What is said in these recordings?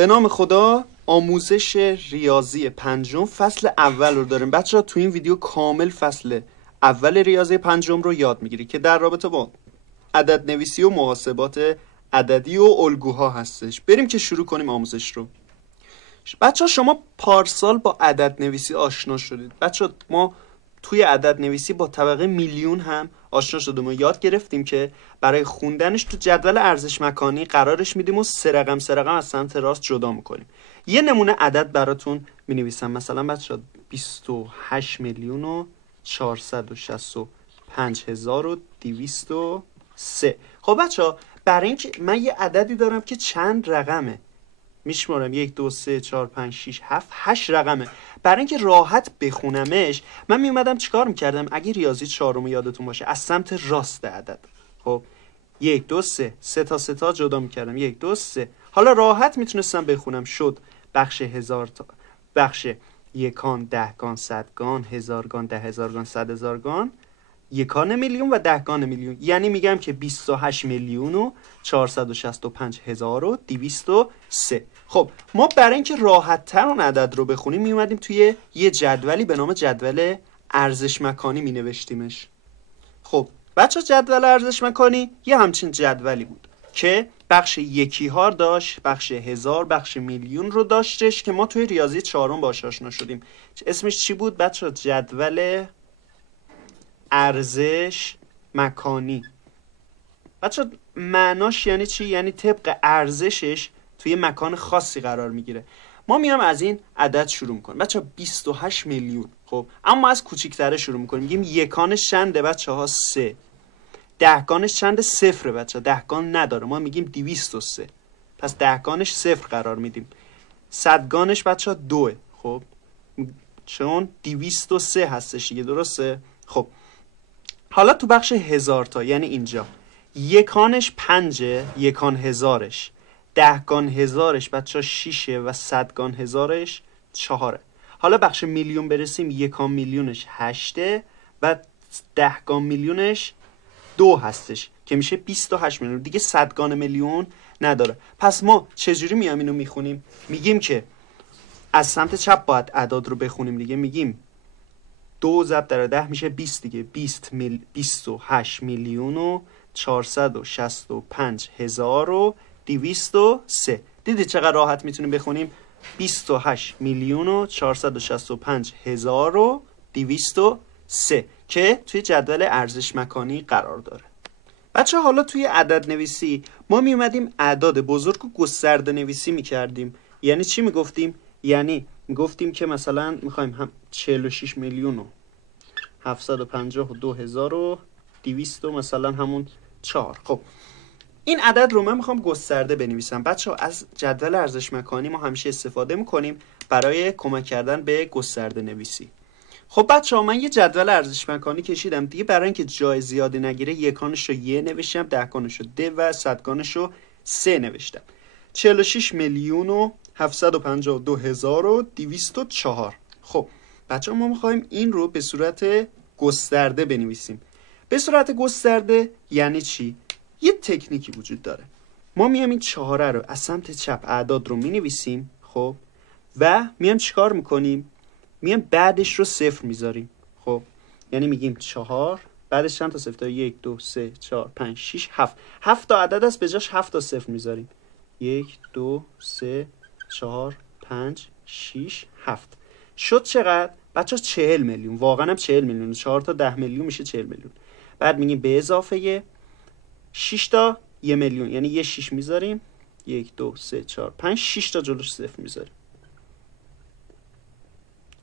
به نام خدا. آموزش ریاضی پنجم فصل اول رو داریم. بچه‌ها تو این ویدیو کامل فصل اول ریاضی پنجم رو یاد میگیری که در رابطه با عدد نویسی و محاسبات عددی و الگوها هستش. بریم که شروع کنیم آموزش رو. بچه‌ها شما پارسال با عدد نویسی آشنا شدید. بچه‌ها ما توی عدد نویسی با طبقه میلیون هم آشنا شدیم و یاد گرفتیم که برای خوندنش تو جدول ارزش مکانی قرارش میدیم و سه رقم از سمت راست جدا میکنیم. یه نمونه عدد براتون مینویسم. مثلا بچه‌ها 28,465,203. خب بچه‌ها برای اینکه من یه عددی دارم که چند رقمه، میشمارم 1 2 3 4 5 6 7 8 رقمه. برای اینکه راحت بخونمش من میومدم چیکار میکردم؟ اگه ریاضی چهارم یادتون باشه از سمت راست عدد، خب 1 2 3 سه تا جدا میکردم. 1 2 3. حالا راحت میتونستم بخونم. شد بخش هزار تا، بخش یکان، دهگان، صدگان، هزارگان، 10,000گان، 100,000گان، یکان میلیون و دهگان میلیون. یعنی میگم که 28,465,203. خب ما برای اینکه راحت تر اون عدد رو بخونیم میومدیم توی یه جدولی به نام جدول ارزش مکانی می نوشتیمش. خب بچه جدول ارزش مکانی یه همچین جدولی بود که بخش یکی ها داشت، بخش هزار، بخش میلیون رو داشتش که ما توی ریاضی چهارم باهاش آشنا شدیم. اسمش چی بود بچه؟ جدول ارزش مکانی. بچه معناش یعنی چی؟ یعنی طبق ارزشش توی مکان خاصی قرار میگیره. ما میام از این عدد شروع میکنیم بچه 28 میلیون. خب اما از کوچیک‌تره شروع میکنیم. میگیم یکانش چنده بچه ها؟ 3. دهگانش چنده؟ 0 بچه. دهگان نداره. ما میگیم 203. پس دهگانش 0 قرار میدیم. صدگانش بچه ها 2. خب چون 203 هستش دیگه، درسته؟ خب حالا تو بخش هزار تا یعنی اینجا یکانش 5، یکان هزارش، دهگان هزارش بچه 6 و صدگان هزارش 4. حالا بخش میلیون برسیم یکان میلیونش 8 و دهگان میلیونش 2 هستش که میشه 28 میلیون. دیگه صدگان میلیون نداره. پس ما چجوری میام اینو میخونیم؟ میگیم که از سمت چپ باید اعداد رو بخونیم دیگه. میگیم 2 ضرب در 10 میشه 20 دیگه. 28 میلیون و 465,203. دیدید چقدر راحت میتونیم بخونیم؟ 28 میلیون و 465,203 که توی جدول ارزش مکانی قرار داره. بچه حالا توی عدد نویسی ما میومدیم اعداد بزرگ و گسترده نویسی میکردیم. یعنی چی میگفتیم؟ یعنی میگفتیم که مثلا میخوایم هم 46 میلیون و 752,200 مثلا همون 4. خب این عدد رو من میخوام گسترده بنویسم. بچه ها از جدول ارزش مکانی ما همیشه استفاده میکنیم برای کمک کردن به گسترده نویسی. خب بچه ها من یه جدول ارزش مکانی کشیدم دیگه. برای اینکه جای زیادی نگیره یکانش رو 1 نوشتم، دهگانش رو 2 و صدگانش رو 3 نوشتم. 46 میلیون و 752,204. خب بچه ها ما میخوایم این رو به صورت گسترده بنویسیم. به صورت گسترده یعنی چی؟ یه تکنیکی وجود داره. ما میام این 4 رو از سمت چپ اعداد رو مینویسیم. خب و میام چیکار میکنیم؟ میام بعدش رو 0 میذاریم. خب یعنی میگیم 4 بعدش چند تا 0 تا 1 2 3 4 5 6 7. 7 تا عدد است، به جاش 7 تا 0 میذاریم. 1 2 3 4 5 6 7. شد چقدر؟ بچه 40 میلیون. واقعا هم 40 میلیون. 4 تا 10 میلیون میشه 40 میلیون. بعد میگیم به اضافه 6 تا 1 میلیون یعنی یه 6 میذاریم. 1 2 3 4 5 6 تا جلوش 0 میذاریم.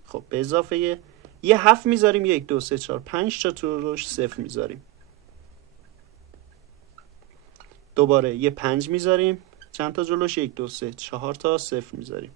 خب به اضافه یه 7 میذاریم. 1 2 3 4 5 تا جلوش 0 میذاریم. دوباره یه 5 میذاریم. چند تا جلوش؟ 1 2 3 4 تا 0 میذاریم.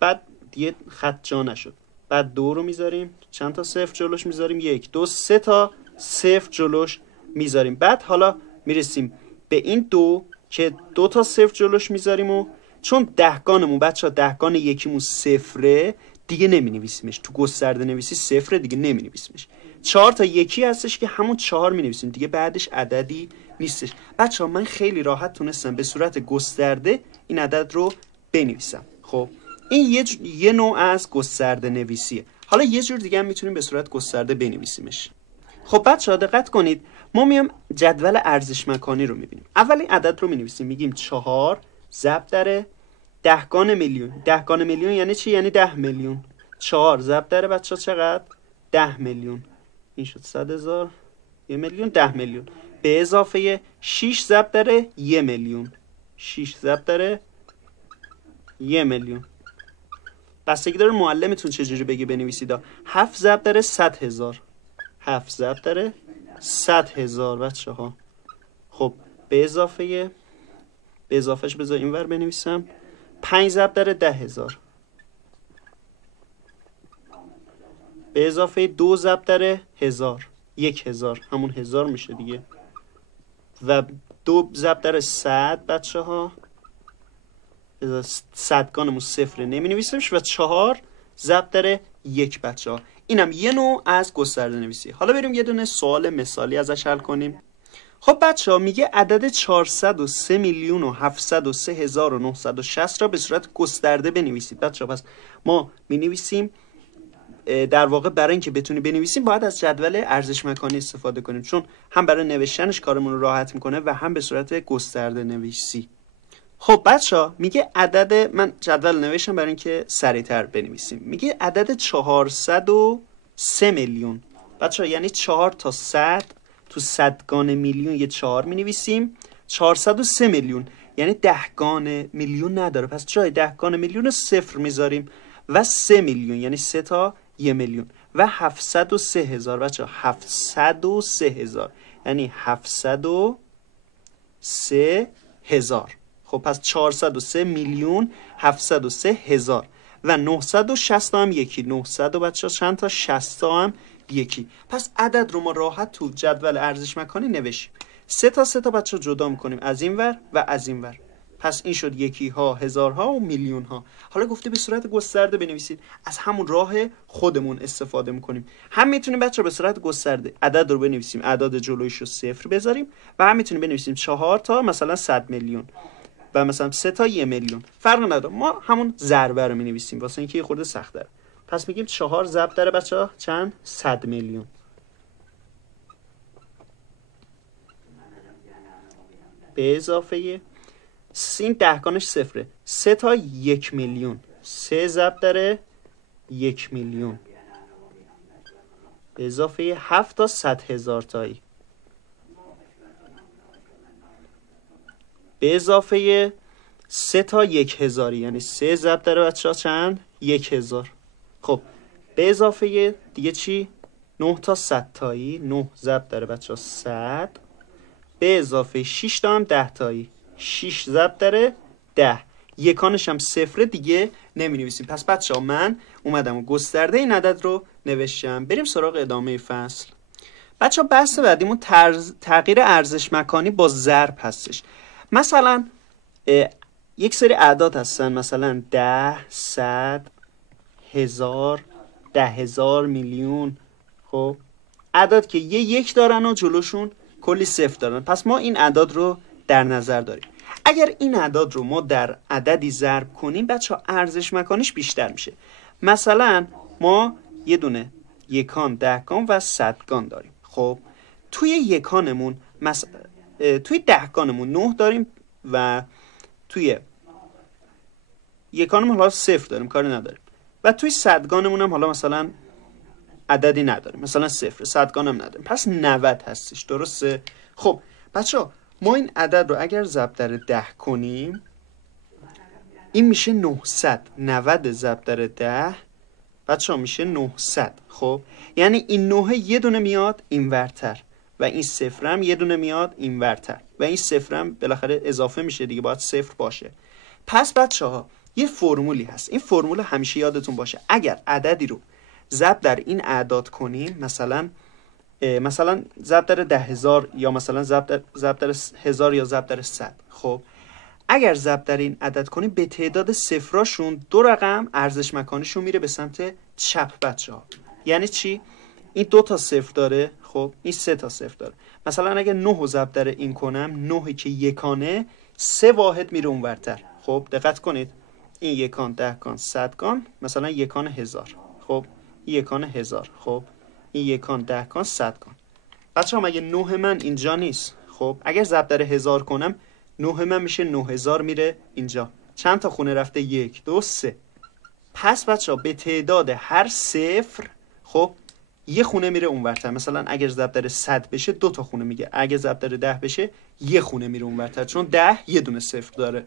بعد یه خط جا نشد. بعد 2 رو میذاریم. چند تا 0 جلوش میذاریم؟ 1 2 3 تا 0 جلوش میذاریم. بعد حالا میرسیم به این 2 که 2 تا 0 جلوش میذاریم و چون دهگانمون بچه دهگان یکیمون 0 دیگه نمی نویسیمش. تو گسترده نویسی 0 دیگه نمی نویسیمش. 4 تا 1 هستش که همون 4 می نویسیم دیگه، بعدش عددی نیستش. بچه ها من خیلی راحت تونستم به صورت گسترده این عدد رو بنویسم. خب این یه نوع از گسترده نویسیه. حالا یه جور دیگه هم میتونیم به صورت گسترده بنویسیمش. خب بچه ها دقت کنید، ما میام جدول ارزش مکانی رو میبینیم. اول این عدد رو مینویسیم، میگیم 4 ضرب در دهگان میلیون. دهگان میلیون یعنی چی؟ یعنی 10 میلیون. 4 ضرب در بچه ها چقدر؟ 10 میلیون. این شد 100,000. 1 میلیون 10 میلیون به اضافه 6 ضرب در 1 میلیون. 6 ضرب در 1 میلیون. بستگی داره معلمتون چجوری بگه بنویسید. 7 ضرب در 100,000. 7 ضرب در 100,000 بچه ها. خب به اضافهش بذار اینور بنویسم. 5 ضرب در 10,000 به اضافه 2 ضرب در 1000. 1000 همون 1000 میشه دیگه. و 2 ضرب در 100 بچه ها. صدگانمون صفر نمی نویسیمش. و 4 ضرب در 1 بچه ها. اینم یه نوع از گسترده نویسی. حالا بریم یه دونه سوال مثالی ازش حل کنیم. خب بچه ها میگه عدد 403,703,960 را به صورت گسترده بنویسید. بچه ها پس ما می نویسیم، در واقع برای اینکه بتونی بنویسیم باید از جدول ارزش مکانی استفاده کنیم، چون هم برای نوشتنش کارمون رو راحت میکنه و هم به صورت گسترده نویسی. خب بچه ها میگه عدد، من جدول نوشتم برای اینکه سریعتر بنویسیم. میگه عدد 403 میلیون. بچه ها یعنی 4 تا 100 تو صدگان میلیون یه 4 می نویسیم. 403 میلیون یعنی دهگان میلیون نداره، پس جای دهگان میلیون رو صفر میذاریم. و 3 میلیون یعنی 3 تا 1 میلیون. و 703,000 بچه ها 703,000 یعنی 703,000. خب پس 403 میلیون 703,000 و 960 هم یکی. 900 بچه ها چند تا؟ 60 هم یکی. پس عدد رو ما راحت تو جدول ارزش مکانی نوشیم. 3 تا بچه ها جدا میکنیم، از این ور و از این ور. پس این شد یکی ها، هزارها و میلیون ها. حالا گفته به صورت گسترده بنویسید. از همون راه خودمون استفاده میکنیم. هم میتونیم بچه به صورت گسترده عدد رو بنویسیم، اعداد جلویش رو صفر بذاریم. و هم میتونیم بنویسیم 4 تا مثلا 100 میلیون و مثلا 3 تا 1 میلیون. فرق نداره، ما همون ضربه رو می‌نویسیم واسه اینکه یه خورده سخت‌تره. پس میگیم 4 ضرب در بچه‌ها چند؟ 100 میلیون. به اضافه این دهگانش صفره. 3 تا 1 میلیون. 3 ضرب در 1 میلیون. به اضافه 7 تا 100,000 تایی. به اضافه 3 تا 1,000 یعنی 3 ضرب در بچه‌ها چند؟ 1,000. خب به اضافه دیگه چی؟ 9 تا 100 تایی. 9 ضرب در بچه‌ها 100. به اضافه 6 تا هم 10 تایی. 6 ضرب در 10. یکانش هم صفر دیگه نمی نویسیم. پس بچه‌ها من اومدم و گسترده این عدد رو نوشتم. بریم سراغ ادامه فصل. بچه‌ها بحث بعدیمون تغییر ارزش مکانی با ضرب هستش. مثلا یک سری اعداد هستن، مثلا 10 100 1000 10,000 میلیون. خب اعداد که یه یک دارن و جلوشون کلی صفر دارن. پس ما این اعداد رو در نظر داریم. اگر این اعداد رو ما در عددی ضرب کنیم بچه‌ها ارزش مکانیش بیشتر میشه. مثلا ما یه دونه یکان، دهگان و صدگان داریم. خب توی یکانمون توی دهگانمون 9 داریم و توی یکانمون حالا 0 داریم، کاری نداریم. و توی صدگانمون هم حالا مثلا عددی نداریم، مثلا 0. صدگانم نداریم. پس 90 هستش، درسته؟ خب بچه‌ها ما این عدد رو اگر ضرب در 10 کنیم این میشه 900. 90 ضرب در 10 بچه‌ها میشه 900. خب یعنی این 9 یه دونه میاد اینورتر و این 0 هم یه دونه میاد اینورتر و این 0 هم بالاخره اضافه میشه دیگه، باید 0 باشه. پس بچه‌ها یه فرمولی هست، این فرمول همیشه یادتون باشه. اگر عددی رو ضرب در این اعداد کنیم، مثلا ضرب در 10,000 یا مثلا ضرب در 1000 یا ضرب در 100. خب اگر ضرب در این عدد کنیم به تعداد صفراشون دو رقم ارزش مکانیشون میره به سمت چپ بچه‌ها. یعنی چی؟ این 2 تا صفر داره، خب این 3 تا صفر داره. مثلا اگه 9 رو ضرب در این کنم، 9 که یکانه 3 واحد میره اونورتر. خب دقت کنید، این یکان، دهکان، صدگان، مثلا یکان 1000. خب این یکان 1000. خب این یکان، دهکان، صدگان. بچه‌ها مگه 9 من اینجا نیست؟ خب اگر ضرب در 1000 کنم، 9 من میشه 9000 میره اینجا. چند تا خونه رفته؟ 1 2 3. پس بچه‌ها به تعداد هر صفر خب یه خونه میره اونورتر. مثلا اگر ضرب در 100 بشه 2 تا خونه میگه، اگر ضرب در 10 بشه یه خونه میره اونورتر، چون 10 یه دونه صفر داره.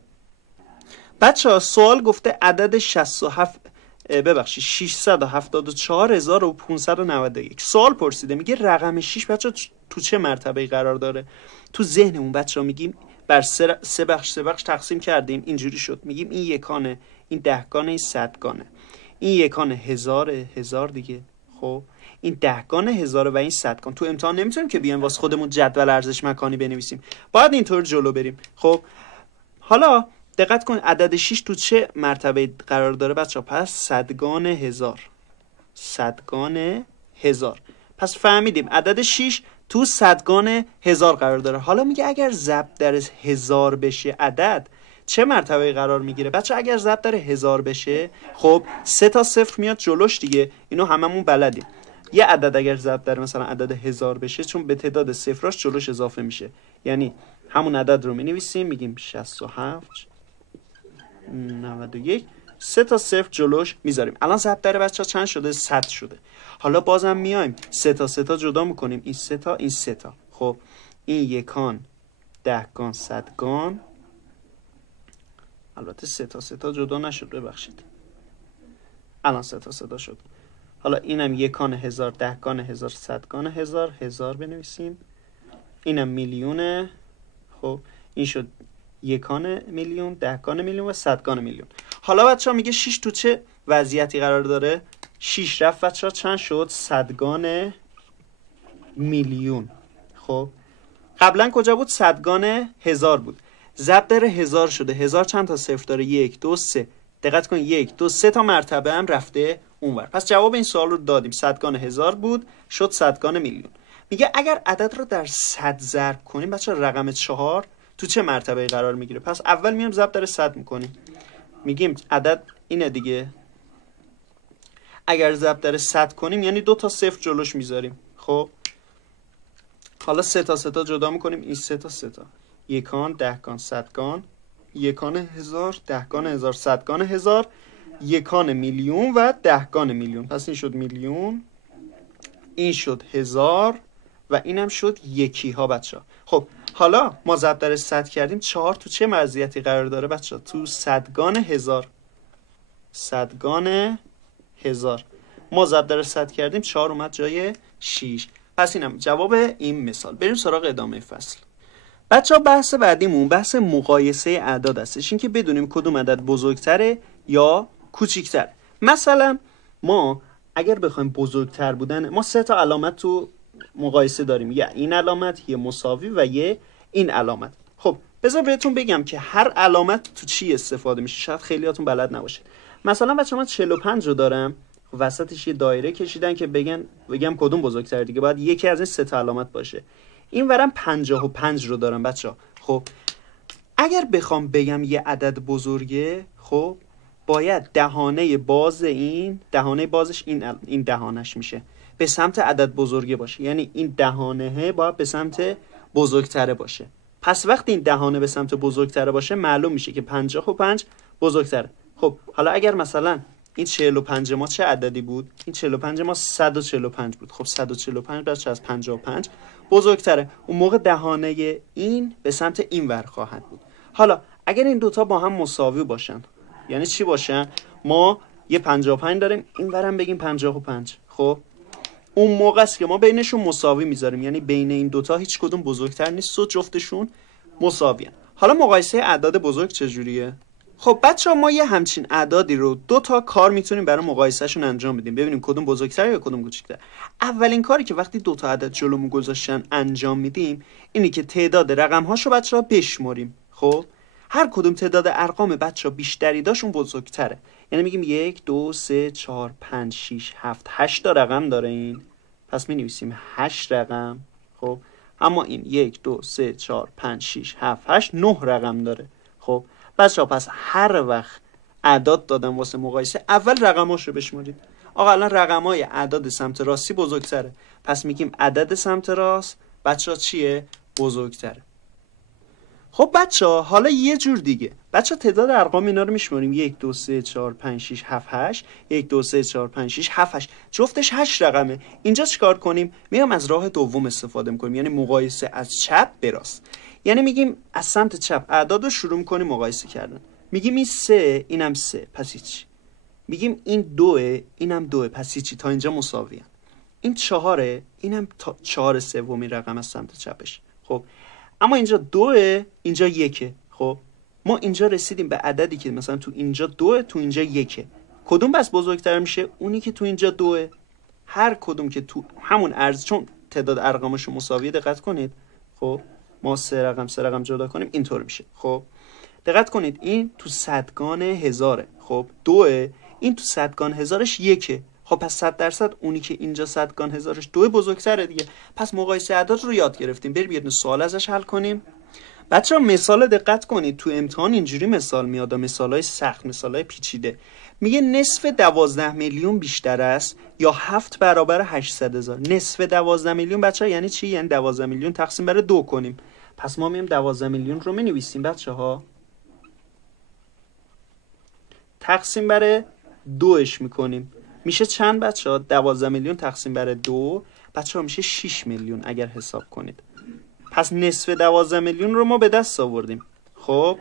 بچه‌ها سوال گفته عدد 674591. سوال پرسیده، میگه رقم 6 بچه‌ها تو چه مرتبه‌ای قرار داره؟ تو ذهنمون بچه‌ها میگیم بر سه بخش تقسیم کردیم، اینجوری شد. میگیم این یکانه، این دهگانه، این صدگانه. این یکانه 1000 دیگه. خب این دهگانه 1000 و این صدگان. تو امتحان نمیتونیم که بیایم واسه خودمون جدول ارزش مکانی بنویسیم، باید اینطور جلو بریم. خب حالا دقت کن عدد 6 تو چه مرتبه قرار داره بچه‌ها؟ پس صدگان 1000. صدگان 1000. پس فهمیدیم عدد 6 تو صدگان 1000 قرار داره. حالا میگه اگر ضرب در 1000 بشه عدد چه مرتبه قرار میگیره؟ بچه اگر ضرب در 1000 بشه خب 3 تا صفر میاد جلوش دیگه، اینو هممون بلدیم. یه عدد اگر ضرب در مثلا عدد 1000 بشه، چون به تعداد صفراش جلوش اضافه میشه، یعنی همون عدد رو مینویسیم، میگیم 67 91، 3 تا صفر جلوش میذاریم. الان ضرب در بچه‌ها چند شده؟ 100 شده. حالا بازم میایم 3 تا جدا میکنیم، این 3 تا، این 3 تا. خب این یکان، دهگان، صدگان. البته 3 تا جدا نشد، ببخشید. الان 3 تا شد. حالا اینم یکان 1000، دهگان 1000، صدگان 1000 بنویسیم. اینم میلیونه. خب این شد یکان میلیون، دهگان میلیون و صدگان میلیون. حالا بچه‌ها میگه 6 تو چه وضعیتی قرار داره؟ 6 رفت بچه‌ها چند شد؟ صدگان میلیون. خب قبلا کجا بود؟ صدگان 1000 بود. ضرب در 1000 شده. 1000 چند تا صفر داره؟ 1 2 3. دقت کن 1 2 3 تا مرتبه هم رفته اونور. پس جواب این سوال رو دادیم. صدگان 1000 بود، شد صدگان میلیون. میگه اگر عدد رو در 100 ضرب کنیم بچه‌ها رقم 4 تو چه مرتبه قرار میگیره؟ پس اول میام ضرب در 100 میکنیم، میگیم عدد اینه دیگه. اگر ضرب در 100 کنیم یعنی 2 تا صفر جلوش میذاریم. خب حالا 3 تا جدا میکنیم، این 3 تا. یکان، دهگان، صدگان. یکان 1000، دهگان 1000، صدگان 1000، یکان میلیون و دهگان میلیون. پس این شد میلیون، این شد 1000 و اینم شد یکی ها بچه‌ها. خب حالا ما ضرب در 100 کردیم، 4 تو چه وضعیتی قرار داره بچه‌ها؟ تو صدگان 1000. صدگان 1000 ما ضرب در 100 کردیم، 4 اومد جای 6. پس اینم جواب این مثال. بریم سراغ ادامه فصل. بچه‌ها بحث بعدیمون بحث مقایسه اعداد هستش، این که بدونیم کدوم عدد بزرگتره یا کوچیکتره. مثلا ما اگر بخوایم بزرگتر بودن، ما 3 تا علامت تو مقایسه داریم، یه این علامت، یه مساوی و یه این علامت. خب بذار بهتون بگم که هر علامت تو چی استفاده میشه، شاید خیلیاتون بلد نباشه. مثلا بچه‌ها من 45 رو دارم، وسطش یه دایره کشیدن که بگم کدوم بزرگتره دیگه، باید یکی از این 3 تا علامت باشه. این ورم 55 رو دارم بچه‌ها. خب اگر بخوام بگم یه عدد بزرگه، خب باید دهانه بازش این دهانش میشه، به سمت عدد بزرگه باشه، یعنی این دهانه باید به سمت بزرگتره باشه. پس وقتی این دهانه به سمت بزرگتره باشه معلوم میشه که 55 بزرگتره. خب حالا اگر مثلا این 45 ما چه عددی بود؟ این 45 ما 145 بود. خب 145 بچه از 55 بزرگتره. اون موقع دهانه این به سمت این ور خواهد بود. حالا اگر این دوتا با هم مساوی باشن، یعنی چی باشن؟ ما یه 55 داریم، این ورم بگیم 55. خب اون موقع است که ما بینشون مساوی میذاریم، یعنی بین این دوتا هیچ کدوم بزرگتر نیست و جفتشون مساویان. حالا مقایسه اعداد بزرگ چجوریه؟ خب بچه‌ها ما یه همچین اعدادی رو 2 تا کار میتونیم برای مقایسهشون انجام بدیم، ببینیم کدوم بزرگتره یا کدوم کوچیک‌تره. اولین کاری که وقتی 2 تا عدد جلومون گذاشتن انجام میدیم اینی که تعداد رقم‌هاشو بچه‌ها بشمریم. خب هر کدوم تعداد ارقام بچه‌ها بیشتری داشون بزرگتره، یعنی میگیم 1 2 3 4 5 6 7 8 تا رقم داره این، پس می‌نویسیم 8 رقم. خب اما این 1 2 3 4 5 6 7 8 9 رقم داره. خب بچه‌ها پس هر وقت اعداد دادم واسه مقایسه، اول رقماش رو بشمارید. آقا الان رقمای اعداد سمت راستی بزرگتره، پس میگیم عدد سمت راست بچه‌ها چیه؟ بزرگتره. خب بچه‌ها حالا یه جور دیگه، بچه‌ها تعداد ارقام اینا رو میشماریم 1 2 3 4 5 6 7 8 1 2 3 4 5 6 7 8 جفتش 8 رقمه. اینجا چیکار کنیم؟ میام از راه دوم استفاده می‌کنیم، یعنی مقایسه از چپ به راست. یعنی میگیم از سمت چپ اعداد رو شروع می‌کنیم مقایسه کردن. میگیم این 3 اینم 3 پس هیچ. میگیم این 2 اینم 2 پس هیچی، تا اینجا مساویان. این 4 اینم 4 سومین رقم از سمت چپش. خب اما اینجا 2 اینجا 1. خب ما اینجا رسیدیم به عددی که مثلا تو اینجا 2 تو اینجا 1. کدوم بس بزرگتر میشه؟ اونی که تو اینجا 2. هر کدوم که تو همون ارز، چون تعداد ارقامش مساویه، دقت کنید. خب ما سه رقم جدا کنیم اینطور میشه. خب دقت کنید این تو صدگان هزاره. خب 2 این تو صدگان هزارش 1. خب پس 100% اونی که اینجا صدگان هزارش 2 بزرگتره دیگه. پس مقایسه اعداد رو یاد گرفتیم. بریم یه سوال ازش حل کنیم. بچه‌ها مثال دقت کنید، تو امتحان اینجوری مثال میاد، مثالای سخت، مثالای پیچیده. میگه نصف 12 میلیون بیشتر است یا 7 برابر 800,000. نصف 12 میلیون بچه‌ها یعنی چی؟ یعنی 12 میلیون تقسیم بر 2 کنیم. پس ما میایم 12 میلیون رو مینویسیم بچه‌ها، تقسیم بر 2ش میکنیم. میشه چند بچه‌ها؟ 12 میلیون تقسیم بر 2 بچه‌ها میشه 6 میلیون اگر حساب کنید. پس نصف 12 میلیون رو ما به دست آوردیم. خب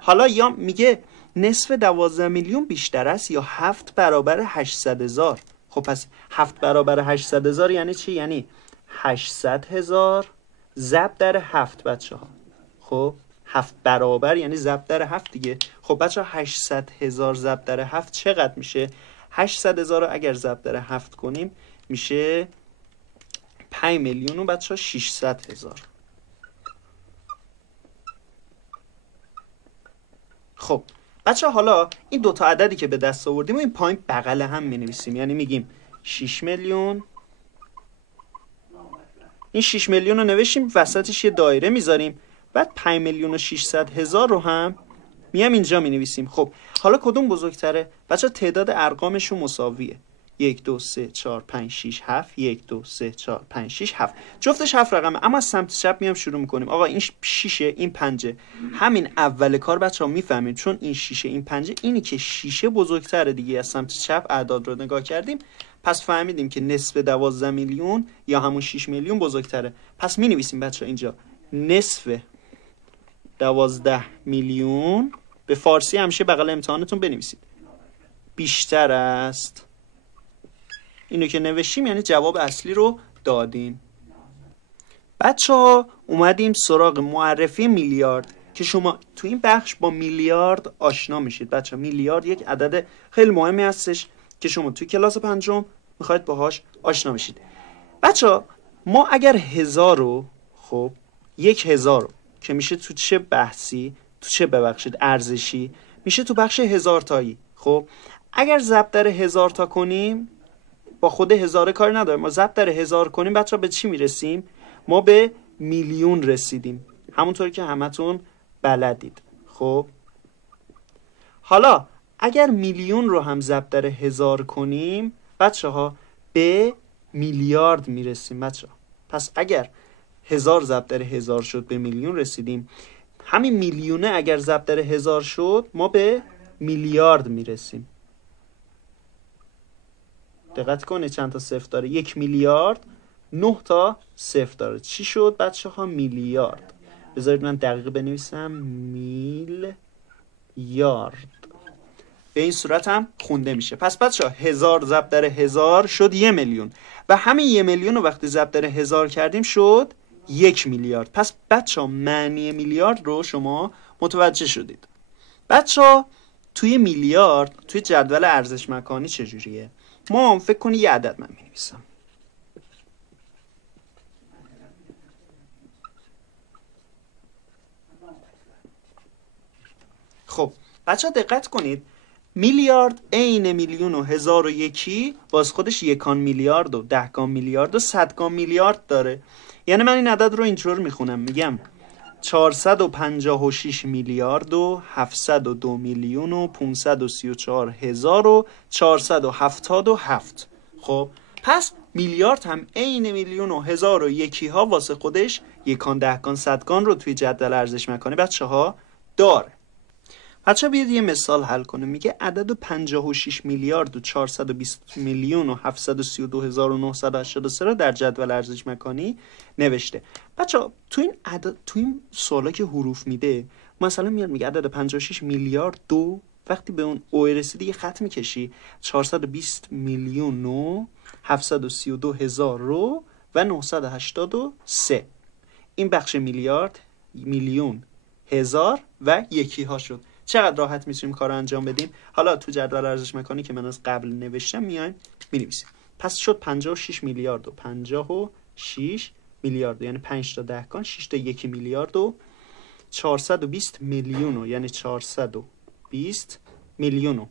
حالا یا میگه نصف 12 میلیون بیشتر است یا 7 برابر 800,000. خب پس 7 برابر 800,000 یعنی چی؟ یعنی 800,000 ضرب در 7 بچه‌ها. خب 7 برابر یعنی ضرب در 7 دیگه. خب بچه‌ها 800,000 ضرب در 7 چقدر میشه؟ 800,000 رو اگر ضرب در 7 کنیم میشه 5 میلیون و بچه‌ها 600,000. خب بچه حالا این دوتا عددی که به دست آوردیم و این پایین بغل هم می نویسیم، یعنی میگیم 6 میلیون، این 6 میلیون رو نوشیم وسطش یه دایره میذاریم، بعد 5 میلیون و 600,000 رو هم میام اینجا می نویسیم. خب حالا کدوم بزرگتره؟ بچه تعداد ارقامشون مساویه، 1 2 3 4 5 6 7 1 2 3 4 5 6 7 جفتش 7 رقمه. اما از سمت چپ میام شروع میکنیم. آقا این 6 این 5 همین اول کار بچه‌ها میفهمیم، چون این 6 این 5 اینی که 6 بزرگتره دیگه. از سمت چپ اعداد رو نگاه کردیم پس فهمیدیم که نصف 12 میلیون یا همون 6 میلیون بزرگتره. پس می نویسیم بچه‌ها اینجا نصف 12 میلیون، به فارسی همیشه بغل امتحانتون بنویسید بیشتر است. اینو که نوشیم یعنی جواب اصلی رو دادیم. بچه‌ها اومدیم سراغ معرفی میلیارد که شما تو این بخش با میلیارد آشنا میشید. بچه‌ها میلیارد یک عدد خیلی مهمی هستش که شما توی کلاس پنجم میخواید باهاش آشنا بشید. بچه‌ها ما اگر 1000 رو، خب 1000 رو که میشه تو چه بحثی، تو چه ببخشید ارزشی، میشه تو بخش 1000 تایی. خب اگر ضرب در 1000 تا کنیم، با خود 1000 کاری نداره، ما ضرب در 1000 کنیم بچه‌ها به چی میرسیم؟ ما به میلیون رسیدیم، همونطور که همتون بلدید. خب حالا اگر میلیون رو هم ضرب در 1000 کنیم بچه‌ها به میلیارد میرسیم بچه‌ها. پس اگر 1000 ضرب در 1000 شد به میلیون رسیدیم، همین میلیونه اگر ضرب در 1000 شد ما به میلیارد میرسیم. دقت کنید چند تا صفر داره، 1 میلیارد 9 تا صفر داره. چی شد بچه‌ها؟ میلیارد. بذارید من دقیق بنویسم، میلیارد. به این صورت هم خونده میشه. پس بچه‌ها 1000 ضرب در 1000 شد 1 میلیون و همین 1 میلیون رو وقتی ضرب در 1000 کردیم شد 1 میلیارد. پس بچه‌ها معنی میلیارد رو شما متوجه شدید. بچه‌ها توی میلیارد توی جدول ارزش مکانی چجوریه؟ ما فکر کنی یه عدد من می‌نویسم. خب بچه‌ها دقت کنید، میلیارد عین میلیون و هزار و یکی باز خودش یکان میلیارد و دهگان میلیارد و صدگان میلیارد داره. یعنی من این عدد رو اینجور میخونم، میگم 456 میلیارد و 702 میلیون و 534 هزار و 477. خب پس میلیارد هم عین میلیون و هزار و یکی ها واسه خودش یکان دهگان صدگان رو توی جدول ارزش مکانی بچه ها داره. بچه بیاید یه مثال حل کنیم. میگه عدد 56 میلیارد و 420 میلیون و 732 هزار و 983 رو در جدول ارزش مکانی نوشته. بچه تو این عدد، تو این سوالا که حروف میده مثلا میاد میگه عدد 56 میلیارد دو، وقتی به اون او رسیدی یه خط میکشی 420 میلیون و 732 هزار رو و 983. این بخش میلیارد، میلیون، هزار و یکی ها شد. چقدر راحت میتونیم کار رو انجام بدیم. حالا تو جدول ارزش مکانی که من از قبل نوشتم میایم مینویسیم. پس شد 56 میلیارد و 56 میلیارد یعنی 5 تا دهگان، 6 تا 1 میلیارد و 420 میلیون و یعنی 420 میلیون و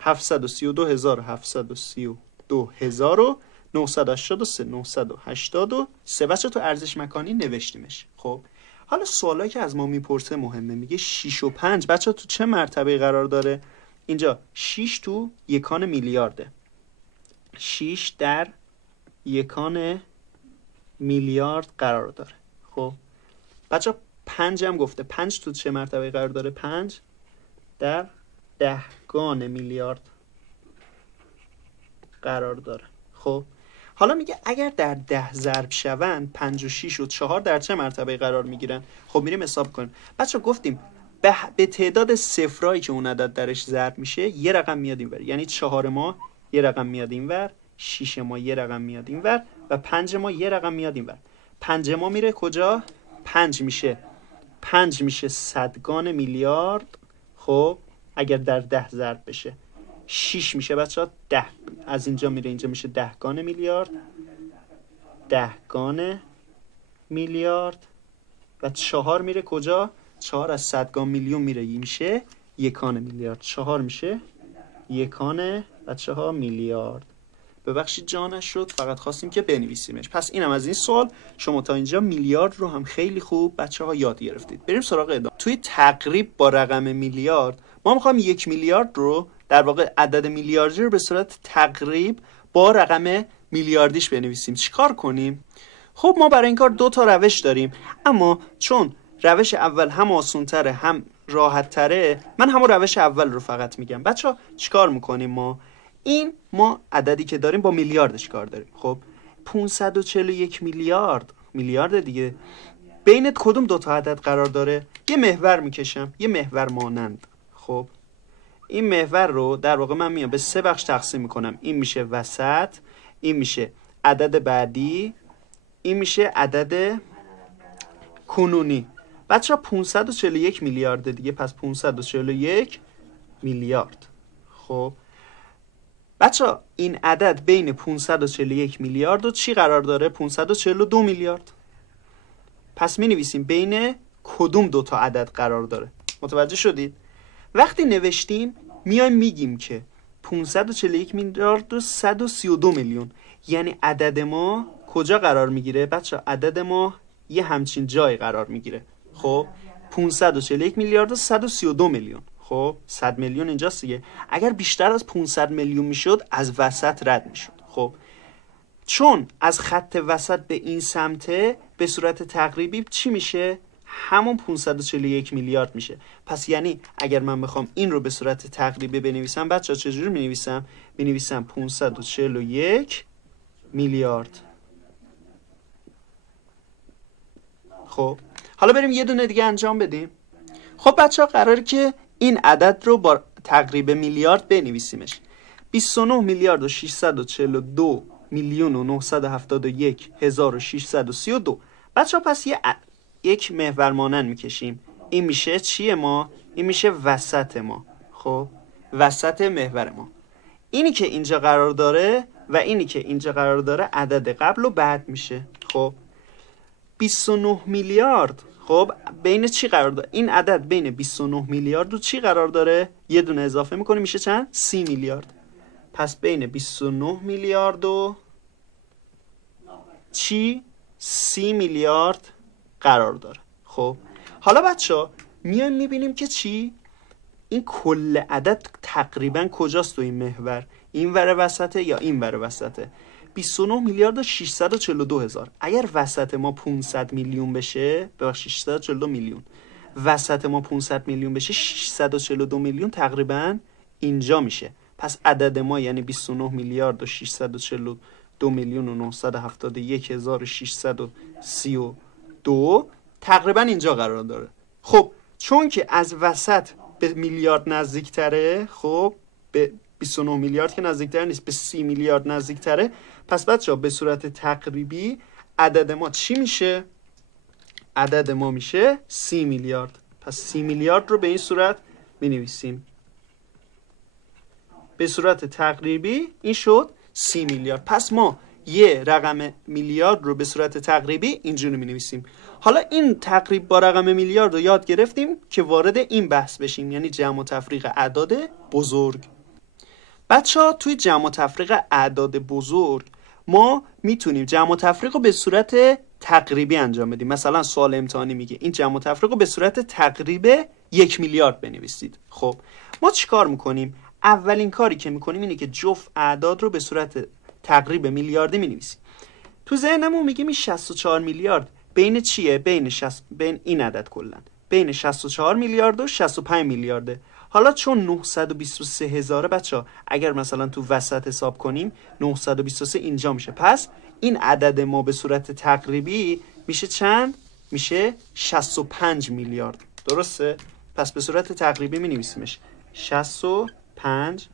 732 هزار و 732 هزار و 983 بچه تو ارزش مکانی نوشتیمش. خب حالا سوالایی که از ما میپرسه مهمه. میگه 6 و 5 بچه تو چه مرتبه قرار داره؟ اینجا 6 تو یکان میلیارده، 6 در یکان میلیارد قرار داره. خب بچه 5 هم گفته 5 تو چه مرتبه قرار داره؟ 5 در دهگان میلیارد قرار داره. خب حالا میگه اگر در 10 ضرب شوند 5 و 6 و 4 در چه مرتبه قرار میگیرن؟ خب میریم حساب کنیم. بچه گفتیم به تعداد صفرایی که اون عدد درش ضرب میشه یه رقم میاد اینور، یعنی 4 ما یه رقم میاد اینور، 6 ما یه رقم میاد اینور و 5 ما یه رقم میاد اینور. 5 ما میره کجا؟ 5 میشه صدگان میلیارد. خب اگر در 10 ضرب بشه 6 میشه بچه ها 10، از اینجا میره اینجا میشه دهگان میلیارد، دهگان میلیارد و 4 میره کجا؟ 4 از صدگان میلیون میره میشه یکان میلیارد، 4 میشه یکان بچه ها میلیارد. ببخشید جانش شد، فقط خواستیم که بنویسیمش. پس اینم از این سوال. شما تا اینجا میلیارد رو هم خیلی خوب بچه ها یاد گرفتید. بریم سراغ ادامه. توی تقریب با رقم میلیارد ما میخوایم 1 میلیارد رو، در واقع عدد میلیاردی رو به صورت تقریب با رقم میلیاردیش بنویسیم. چیکار کنیم؟ خب ما برای این کار 2 تا روش داریم، اما چون روش اول هم آسان‌تره هم راحت تره من همون روش اول رو فقط میگم. بچه‌ها چیکار میکنیم؟ ما عددی که داریم با میلیاردش کار داریم. خب 541 میلیارد دیگه. بین کدوم 2 تا عدد قرار داره؟ یه محور میکشم، یه محور مانند. خب این محور رو در واقع من میام به 3 بخش تقسیم میکنم. این میشه وسط، این میشه عدد بعدی، این میشه عدد کنونی. بچه 541 میلیارد دیگه، پس 541 میلیارد. خب بچه این عدد بین 541 میلیارد و چی قرار داره؟ 542 میلیارد. پس می نویسیم بین کدوم 2 تا عدد قرار داره. متوجه شدید؟ وقتی نوشتیم میایم میگیم که 541 میلیارد و 132 میلیون، یعنی عدد ما کجا قرار میگیره؟ بچه عدد ما یه همچین جای قرار میگیره. خب 541 میلیارد و 132 میلیون. خب 100 میلیون اینجاست دیگه. اگر بیشتر از 500 میلیون میشد از وسط رد میشد. خب چون از خط وسط به این سمته به صورت تقریبی چی میشه؟ همون 541 میلیارد میشه. پس یعنی اگر من بخوام این رو به صورت تقریبی بنویسم بچه‌ها چجوری می‌نویسم؟ می‌نویسم 541 میلیارد. خب حالا بریم یه دونه دیگه انجام بدیم. خب بچه‌ها قراره که این عدد رو با تقریب میلیارد بنویسیمش. 29 میلیارد و 642 میلیون و 971 هزار و 632. بچه‌ها پس یک محور مانند میکشیم. این میشه چیه ما؟ این میشه وسط ما. خب وسط محور ما. اینی که اینجا قرار داره و اینی که اینجا قرار داره عدد قبل و بعد میشه. خب 29 میلیارد. خب بین چی قرار داره؟ این عدد بین 29 میلیارد و چی قرار داره؟ یه دونه اضافه میکنیم میشه چند؟ 30 میلیارد. پس بین 29 میلیارد و چی؟ 30 میلیارد قرار داره. خب حالا بچه‌ها میایم میبینیم که چی؟ این کل عدد تقریبا کجاست تو این محور؟ این ور وسطه یا این ور وسطه؟ 29 میلیارد و 642 هزار. اگر وسط ما 500 میلیون بشه، ببخشید 642 میلیون، وسط ما 500 میلیون بشه، 642 میلیون تقریبا اینجا میشه. پس عدد ما یعنی 29 میلیارد و 642 میلیون و 971 هزار و 632 تقریبا اینجا قرار داره. خب چون که از وسط به میلیارد نزدیکتره، خب به 29 میلیارد که نزدیکتر نیست، به 30 میلیارد نزدیکتره، پس بچه‌ها به صورت تقریبی عدد ما چی میشه؟ عدد ما میشه 30 میلیارد. پس 30 میلیارد رو به این صورت می‌نویسیم. به صورت تقریبی این شد 30 میلیارد. پس ما یه رقم میلیارد رو به صورت تقریبی اینجوری می‌نویسیم. حالا این تقریب با رقم میلیارد رو یاد گرفتیم که وارد این بحث بشیم، یعنی جمع و تفریق اعداد بزرگ. بچه‌ها توی جمع و تفریق اعداد بزرگ ما میتونیم جمع و تفریق رو به صورت تقریبی انجام بدیم. مثلا سوال امتحانی میگه این جمع و تفریق رو به صورت تقریب 1 میلیارد بنویسید. خب ما چیکار میکنیم؟ اولین کاری که میکنیم اینه که جفت اعداد رو به صورت تقریب میلیاردی مینویسیم. تو ذهنمون میگیم این 64 میلیارد بین چیه؟ بین این عدد کلا بین 64 میلیارد و 65 میلیارده. حالا چون 923 هزاره بچه، اگر مثلا تو وسط حساب کنیم 923 اینجا میشه. پس این عدد ما به صورت تقریبی میشه چند؟ میشه 65 میلیارد. درسته؟ پس به صورت تقریبی می نویسیمش 65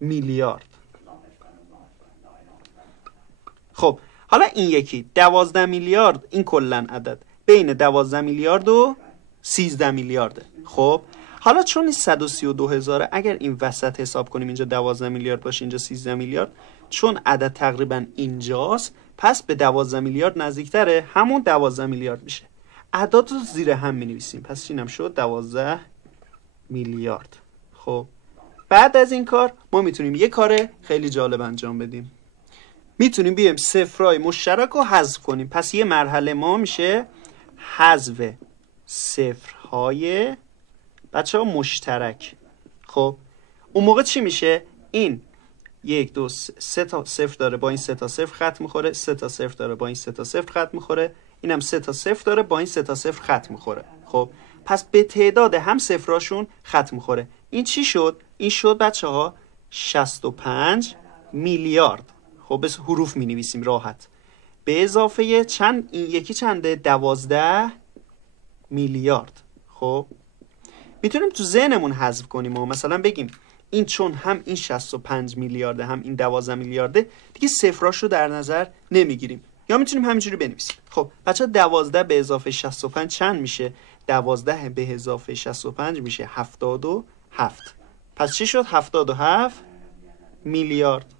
میلیارد. خب حالا این یکی 12 میلیارد، این کلن عدد بین 12 میلیارد و 13 میلیارده. خب حالا چون 132 هزاره، اگر این وسط حساب کنیم اینجا 12 میلیارد باشه اینجا 13 میلیارد، چون عدد تقریبا اینجاست پس به 12 میلیارد نزدیکتره، همون 12 میلیارد میشه. اعداد رو زیر هم می نویسیم. پس اینم شد 12 میلیارد. خب بعد از این کار ما میتونیم یه کار خیلی جالب انجام بدیم. میتونیم بیایم صفرهای مشترک رو حذف کنیم. پس یه مرحله ما میشه حذف صفرهای بچه‌ها مشترک. خب اون موقع چی میشه؟ این 1 2 3 تا صفر داره با این 3 تا صفر خط میخوره، 3 تا صفر داره با این 3 تا صفر خط میخوره، اینم 3 تا صفر داره با این 3 تا صفر خط میخوره. خب پس به تعداد هم صفراشون خط میخوره. این چی شد؟ این شد بچه‌ها 65 میلیارد. خب بس حروف می نویسیم راحت. به اضافه چند، این یکی چنده؟ 12 میلیارد. خب میتونیم تو ذهنمون حذف کنیم و مثلا بگیم این چون هم این 65 میلیارده هم این 12 میلیارده دیگه صفراش رو در نظر نمیگیریم، یا میتونیم همینجوری بنویسیم. خب بچه 12 به اضافه 65 چند میشه؟ 12 به اضافه 65 میشه 77. پس چی شد؟ 77 میلیارد.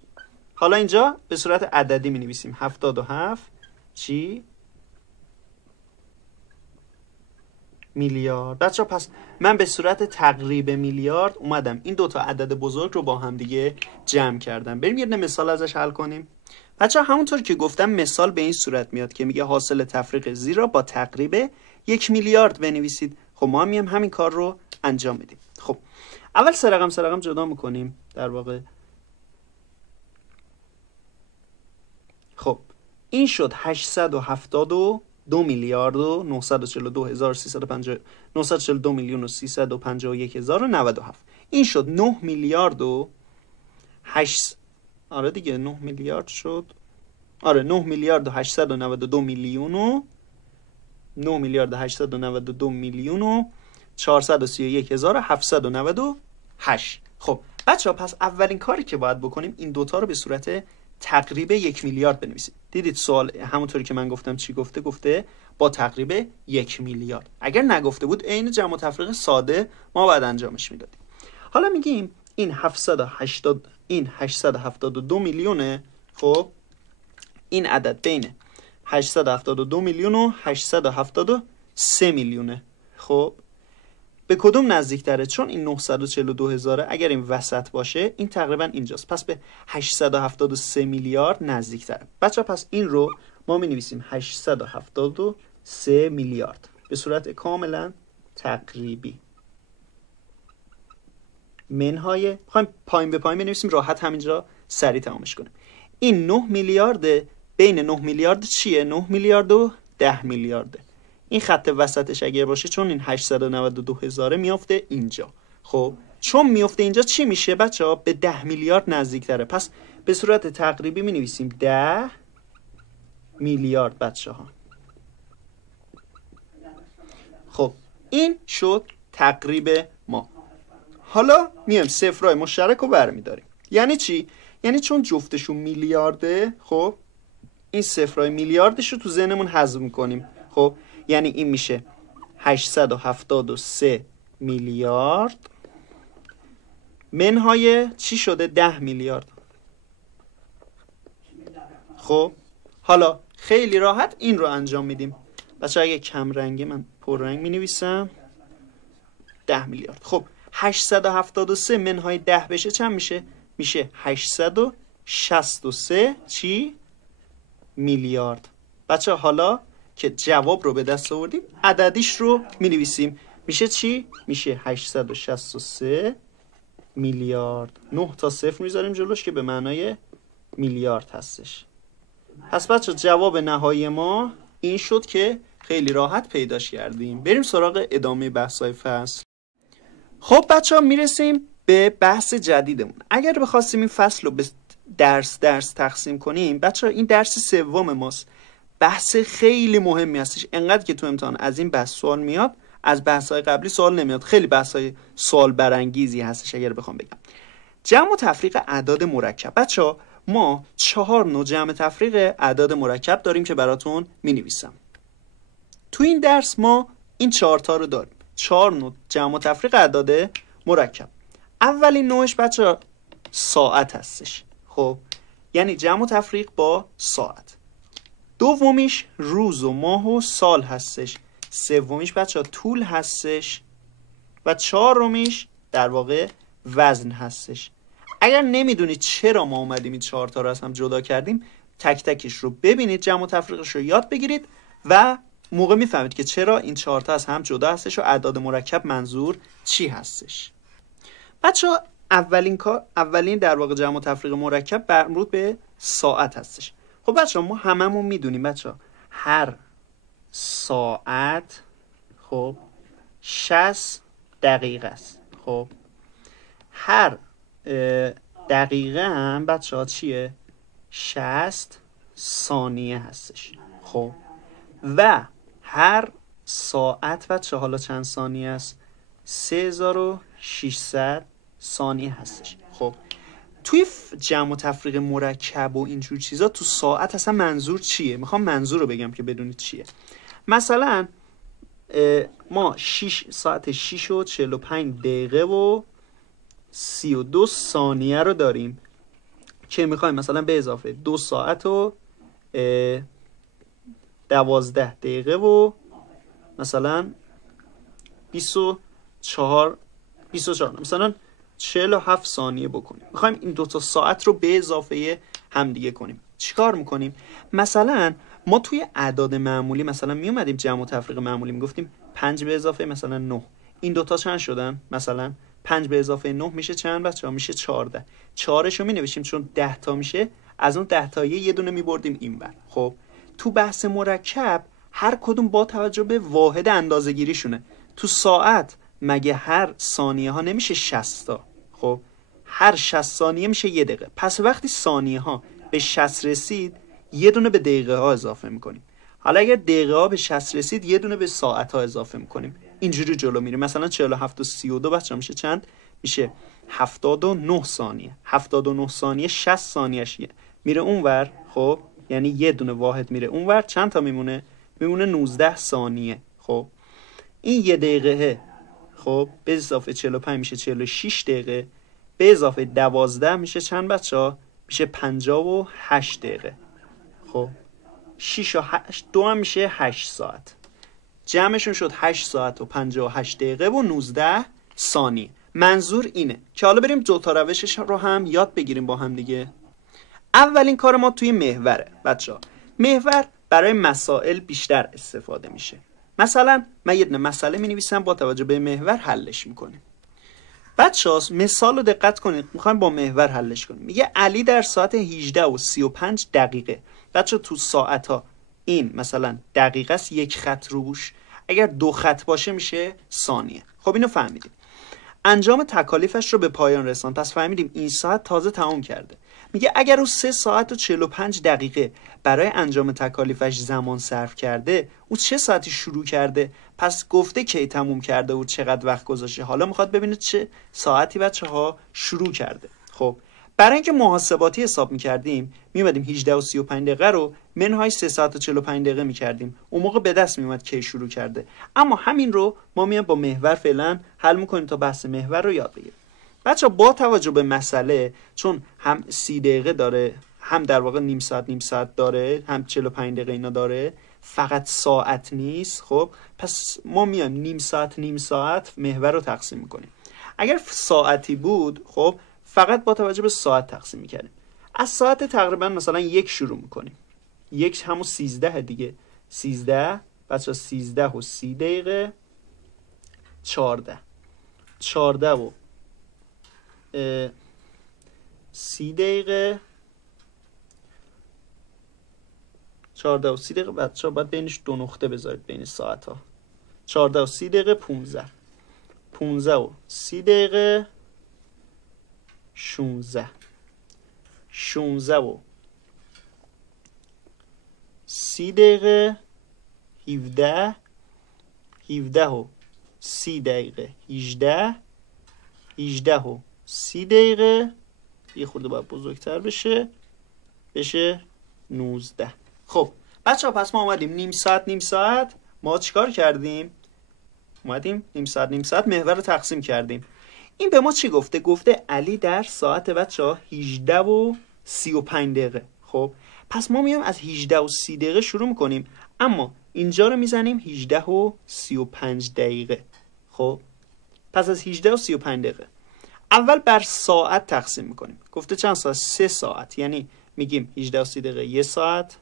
حالا اینجا به صورت عددی می نویسیم 77 چی؟ میلیارد. بچه پس من به صورت تقریب میلیارد اومدم این دوتا عدد بزرگ رو با هم دیگه جمع کردم. بریم یه مثال ازش حل کنیم. بچه همونطور که گفتم مثال به این صورت میاد که میگه حاصل تفریق زیر را با تقریب 1 میلیارد بنویسید. خب ما هم همین کار رو انجام میدیم. خب اول سه رقم جدا میکنیم در واقع. خب این شد 872 میلیارد و 942 میلیون و 351 هزار و 97. این شد 9 میلیارد و 8 آره دیگه 9 میلیارد شد. آره 9 میلیارد و 892 میلیون و 9 میلیارد و 892 میلیون و 431 هزار و 798. خب بچه ها پس اولین کاری که باید بکنیم این دوتا رو به صورت تقریب 1 میلیارد بنویسید. دیدید سوال همونطوری که من گفتم چی گفته؟ گفته با تقریب 1 میلیارد. اگر نگفته بود عین جمع و تفریق ساده ما باید انجامش میدادیم. حالا میگیم این 872 میلیونه. خب این عدد بین 872 میلیون و 871 3 میلیونه. خب به کدوم نزدیکتره؟ چون این 942,000 اگر این وسط باشه این تقریبا اینجاست، پس به 873 میلیارد نزدیکتره. بچه پس این رو ما می نویسیم 873 میلیارد به صورت کاملا تقریبی. منهای بخوایم پایین به پایین بنویسیم راحت همینجا سریع تمامش کنیم. این 9 میلیارده، بین 9 میلیارد چیه؟ 9 میلیارد و 10 میلیارده. این خط وسطش اگر باشه چون این 892,000 میافته اینجا. خب چون میافته اینجا چی میشه بچه ها؟ به 10 میلیارد نزدیک تره، پس به صورت تقریبی می نویسیم 10 میلیارد بچه ها. خب این شد تقریب ما. حالا میایم صفرهای مشترک رو برمیداریم. یعنی چی؟ یعنی چون جفتشون میلیارده، خب این صفرهای میلیاردش رو تو ذهنمون حذف میکنیم. خب یعنی این میشه 873 میلیارد منهای چی شده؟ 10 میلیارد. خب حالا خیلی راحت این رو انجام میدیم. بچه اگه کم رنگه من پررنگ می نویسم 10 میلیارد. خب 873 منهای 10 بشه چند میشه؟ میشه 863 چی؟ میلیارد. بچه حالا که جواب رو به دست آوردیم عددیش رو می نویسیم. میشه چی؟ میشه 863 میلیارد. 9 تا صفر میذاریم جلوش که به معنای میلیارد هستش. پس بچه جواب نهایی ما این شد که خیلی راحت پیداش کردیم. بریم سراغ ادامه بحث‌های فصل. خب بچه ها میرسیم به بحث جدیدمون. اگر بخواستیم این فصل رو به درس تقسیم کنیم بچه ها این درس سوم ماست. بحث خیلی مهمی هستش. انقدر که تو امتحان از این بحث سوال میاد از بحث‌های قبلی سوال نمیاد. خیلی بحث‌های سوال برانگیزی هستش. اگر بخوام بگم جمع و تفریق اعداد مرکب، بچه ها ما 4 نوع جمع تفریق اعداد مرکب داریم که براتون می‌نویسم. تو این درس ما این 4 تا رو داریم. 4 نوع جمع و تفریق اعداد مرکب. اولین نوعش بچه ساعت هستش. خب یعنی جمع و تفریق با ساعت. دومیش روز و ماه و سال هستش. سومیش بچه طول هستش و چهارمیش در واقع وزن هستش. اگر نمیدونید چرا ما اومدیم این 4 تا رو از هم جدا کردیم تک تکش رو ببینید، جمع و تفریقش رو یاد بگیرید و موقع میفهمید که چرا این 4 تا از هم جدا هستش و اعداد مرکب منظور چی هستش. بچه‌ها اولین در واقع جمع و تفریق مرکب مربوط به ساعت هستش. خب بچه‌ها ما هممون میدونیم بچه‌ها هر ساعت خب 60 دقیقه است. خب هر دقیقه هم بچه‌ها چیه؟ 60 ثانیه هستش. خب و هر ساعت بچه حالا چند ثانیه است؟ 3600 ثانیه هستش. خب توی جمع و تفریق مرکب و اینجور چیزا تو ساعت اصلا منظور چیه؟ میخوام منظور رو بگم که بدونید چیه. مثلا ما 6 ساعت 6 و 45 دقیقه و 32 ثانیه رو داریم که میخوایم مثلا به اضافه 2 ساعت و 12 دقیقه و مثلا 24 مثلا 47 ثانیه بکنیم. میخوایم این 2 تا ساعت رو به اضافه هم دیگه کنیم. چیکار میکنیم؟ مثلا ما توی اعداد معمولی مثلا میومدیم جمع و تفریق معمولی میگفتیم 5 به اضافه مثلا 9. این 2 تا چند شدن؟ مثلا 5 به اضافه 9 میشه چند بچه‌ها؟ میشه 14. 4 رو مینوشیم چون 10 تا میشه، از اون 10 تایی یه دونه میبردیم اینور. خب تو بحث مرکب هر کدوم با توجه به واحد اندازه‌گیریشونه. تو ساعت مگه هر ثانیه ها نمیشه 60 تا؟ خب هر 60 ثانیه میشه 1 دقیقه. پس وقتی ثانیه ها به 60 رسید یه دونه به دقیقه ها اضافه میکنیم. حالا اگر دقیقه ها به 60 رسید یه دونه به ساعت ها اضافه میکنیم. اینجوری جلو میریم. مثلا 47 و 32 بچه‌ها میشه چند؟ میشه 79 ثانیه. 79 ثانیه 60 ثانیه‌اش میره اونور. خب یعنی یه دونه واحد میره اونور. چند تا میمونه؟ میمونه 19 ثانیه. خب این 1 دقیقه خب به اضافه 45 میشه 46 دقیقه، به اضافه 12 میشه چند بچه‌ها؟ میشه 58 دقیقه. خب 6 و 8 2 هم میشه 8 ساعت. جمعشون شد 8 ساعت و 58 دقیقه و 19 ثانیه. منظور اینه که حالا بریم دو تا روشش رو هم یاد بگیریم با هم دیگه. اولین کار ما توی محوره بچه‌ها. محور برای مسائل بیشتر استفاده میشه. مثلا من یه دونه مسئله می‌نویسم، با توجه به محور حلش می‌کنیم. بچه‌ها مثال رو دقت کنید، می‌خوایم با محور حلش کنیم. میگه علی در ساعت 18 و 35 دقیقه. بچه‌ها تو ساعت‌ها این مثلا دقیقه است، یک خط روش، اگر 2 خط باشه میشه ثانیه. خب اینو فهمیدیم. انجام تکالیفش رو به پایان رساند. پس فهمیدیم این ساعت تازه تمام کرده. میگه اگر او 3 ساعت و 45 دقیقه برای انجام تکالیفش زمان صرف کرده، او چه ساعتی شروع کرده؟ پس گفته کی تموم کرده و چقدر وقت گذاشته. حالا میخواد ببینه چه ساعتی بچه‌ها شروع کرده. خب برای اینکه محاسباتی حساب میکردیم، میومدیم 18 و 35 دقیقه رو منهای 3 ساعت و 45 دقیقه میکردیم. اون موقع به دست میومد کی شروع کرده. اما همین رو ما میام با محور فعلا حل میکنیم تا بحث محور رو یاد بگیریم. بچه با توجه به مسئله، چون هم 30 دقیقه داره، هم در واقع نیم ساعت داره، هم 45 دقیقه اینا داره، فقط ساعت نیست. خب پس ما میایم نیم ساعت محور رو تقسیم میکنیم. اگر ساعتی بود خب فقط با توجه به ساعت تقسیم میکنیم. از ساعت تقریبا مثلا 1 شروع میکنیم. 1 همون 13 دیگه. 13 بچه 13 و 30 دقیقه 14 و 30 دقیقه 14 و 30 دقیقه. بچه ها باید بینش 2 نقطه بذارید بین ساعت ها. 14 و 30 دقیقه 15 و 30 دقیقه 16 و 30 دقیقه 17 و 30 دقیقه 18 و 30 دقیقه یه خورده باید بزرگتر بشه 19. خب بچه ها پس ما اومدیم نیم ساعت ما چیکار کردیم؟ اومدیم نیم ساعت محور رو تقسیم کردیم. این به ما چی گفته؟ گفته علی در ساعت بچه ها 18 و 35 دقیقه. خب پس ما میام از 18 و 30 دقیقه شروع میکنیم، اما اینجا رو میزنیم 18 و 35 دقیقه. خب پس از 18 و 35 دقیقه اول بر ساعت تقسیم میکنیم. گفته چند ساعت؟ 3 ساعت. یعنی میگیم 18 و 30 دقیقه 1 ساعت،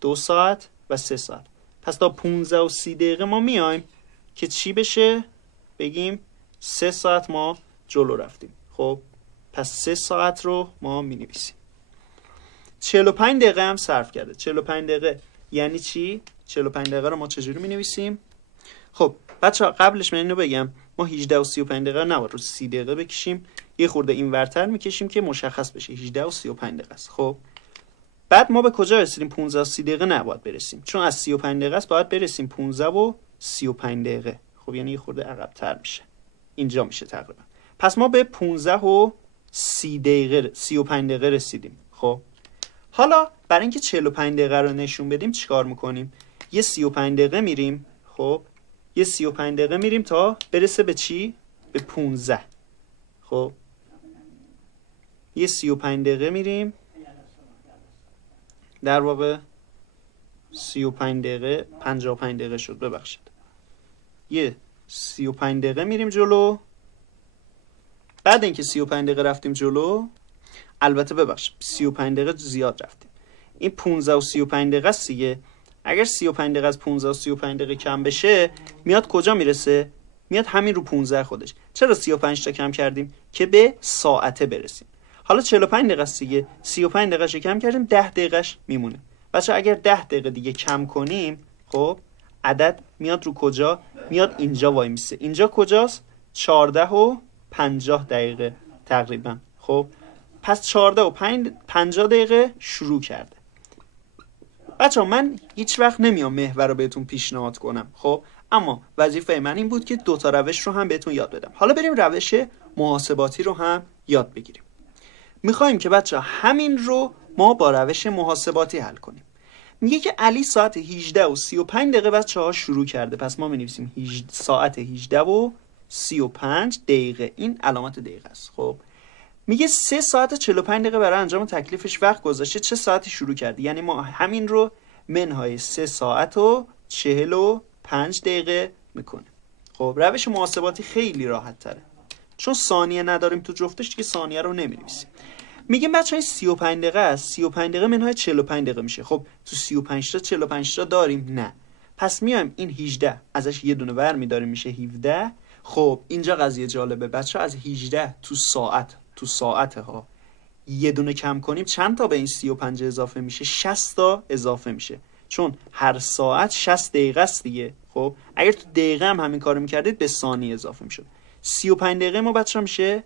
2 ساعت و 3 ساعت. پس تا 15 و 30 دقیقه ما میایم که چی بشه؟ بگیم 3 ساعت ما جلو رفتیم. خب پس 3 ساعت رو ما می نویسیم. 45 دقیقه هم صرف کرده. 45 دقیقه یعنی چی؟ 45 دقیقه رو ما چجوری می نویسیم؟ خب بچه‌ها قبلش من اینو بگم، ما 18 و 35 دقیقه نباید رو 30 دقیقه بکشیم، یه خورده این ورتر میکشیم که مشخص بشه 18 و 35 دقیقه است. خب بعد ما به کجا رسیدیم؟ 15 و 30 دقیقه نباید برسیم، چون از 35 دقیقه است باید برسیم 15 و 35 دقیقه. خب یعنی یه خورده عقب‌تر میشه، اینجا میشه تقریبا. پس ما به 15 و 30 دقیقه 35 دقیقه رسیدیم. خب حالا برای اینکه 45 دقیقه رو نشون بدیم چیکار میکنیم؟ یه 35 دقیقه میریم. خب یه 35 دقیقه میریم تا برسه به چی؟ به 15. خب یه 35 دقیقه میریم، در واقع 35 دقیقه 55 دقیقه شد، ببخشید. یه 35 دقیقه میریم جلو. بعد اینکه 35 دقیقه رفتیم جلو، البته ببخشید 35 دقیقه زیاد رفتیم، این 15 و 35 دقیقه است دیگه. اگر 35 دقیقه از 15 و 35 دقیقه کم بشه میاد کجا میرسه؟ میاد همین رو 15 خودش. چرا 35 تا کم کردیم؟ که به ساعته برسیم. حالا 45 دقیقه است دیگه، 35 دقیقه شو کم کردیم، 10 دقیقهش میمونه. بچه اگر 10 دقیقه دیگه کم کنیم، خب عدد میاد رو کجا؟ میاد اینجا وای میسه. اینجا کجاست؟ 14 و 50 دقیقه تقریبا. خب پس 14 و 50 دقیقه شروع کرده. بچه من هیچ وقت نمیام محور رو بهتون پیشنهاد کنم، خب اما وظیفه من این بود که 2 تا روش رو هم بهتون یاد بدم. حالا بریم روش محاسباتی رو هم یاد بگیریم. میخوایم که بچه همین رو ما با روش محاسباتی حل کنیم. میگه که علی ساعت 18 و 35 دقیقه بچه ها شروع کرده. پس ما می‌نویسیم ساعت 18 و 35 دقیقه، این علامت دقیقه است. خب میگه 3 ساعت 45 دقیقه برای انجام تکلیفش وقت گذاشته، چه ساعتی شروع کرده؟ یعنی ما همین رو منهای 3 ساعت و 45 5 دقیقه میکنه. خب روش محاسباتی خیلی راحت تره، چون ثانیه نداریم تو جفتش دیگه ثانیه رو نمی‌نویسیم. میگیم بچه‌ها 35 دقیقه است، 35 دقیقه منهای 45 دقیقه میشه. خب تو 35 تا 45 تا داریم؟ نه. پس میایم این 18 ازش یه دونه ور می‌داریم میشه 17. خب اینجا قضیه جالبه بچه‌ها، از 18 تو ساعت ها یه دونه کم کنیم چند تا به این 35 اضافه میشه؟ 60 تا اضافه میشه، چون هر ساعت 60 دقیقه است دیگه. خب اگر تو دقیقه هم همین کارو می‌کردید به ثانیه اضافه میشد. 35 دقیقه ما بچه‌ها میشه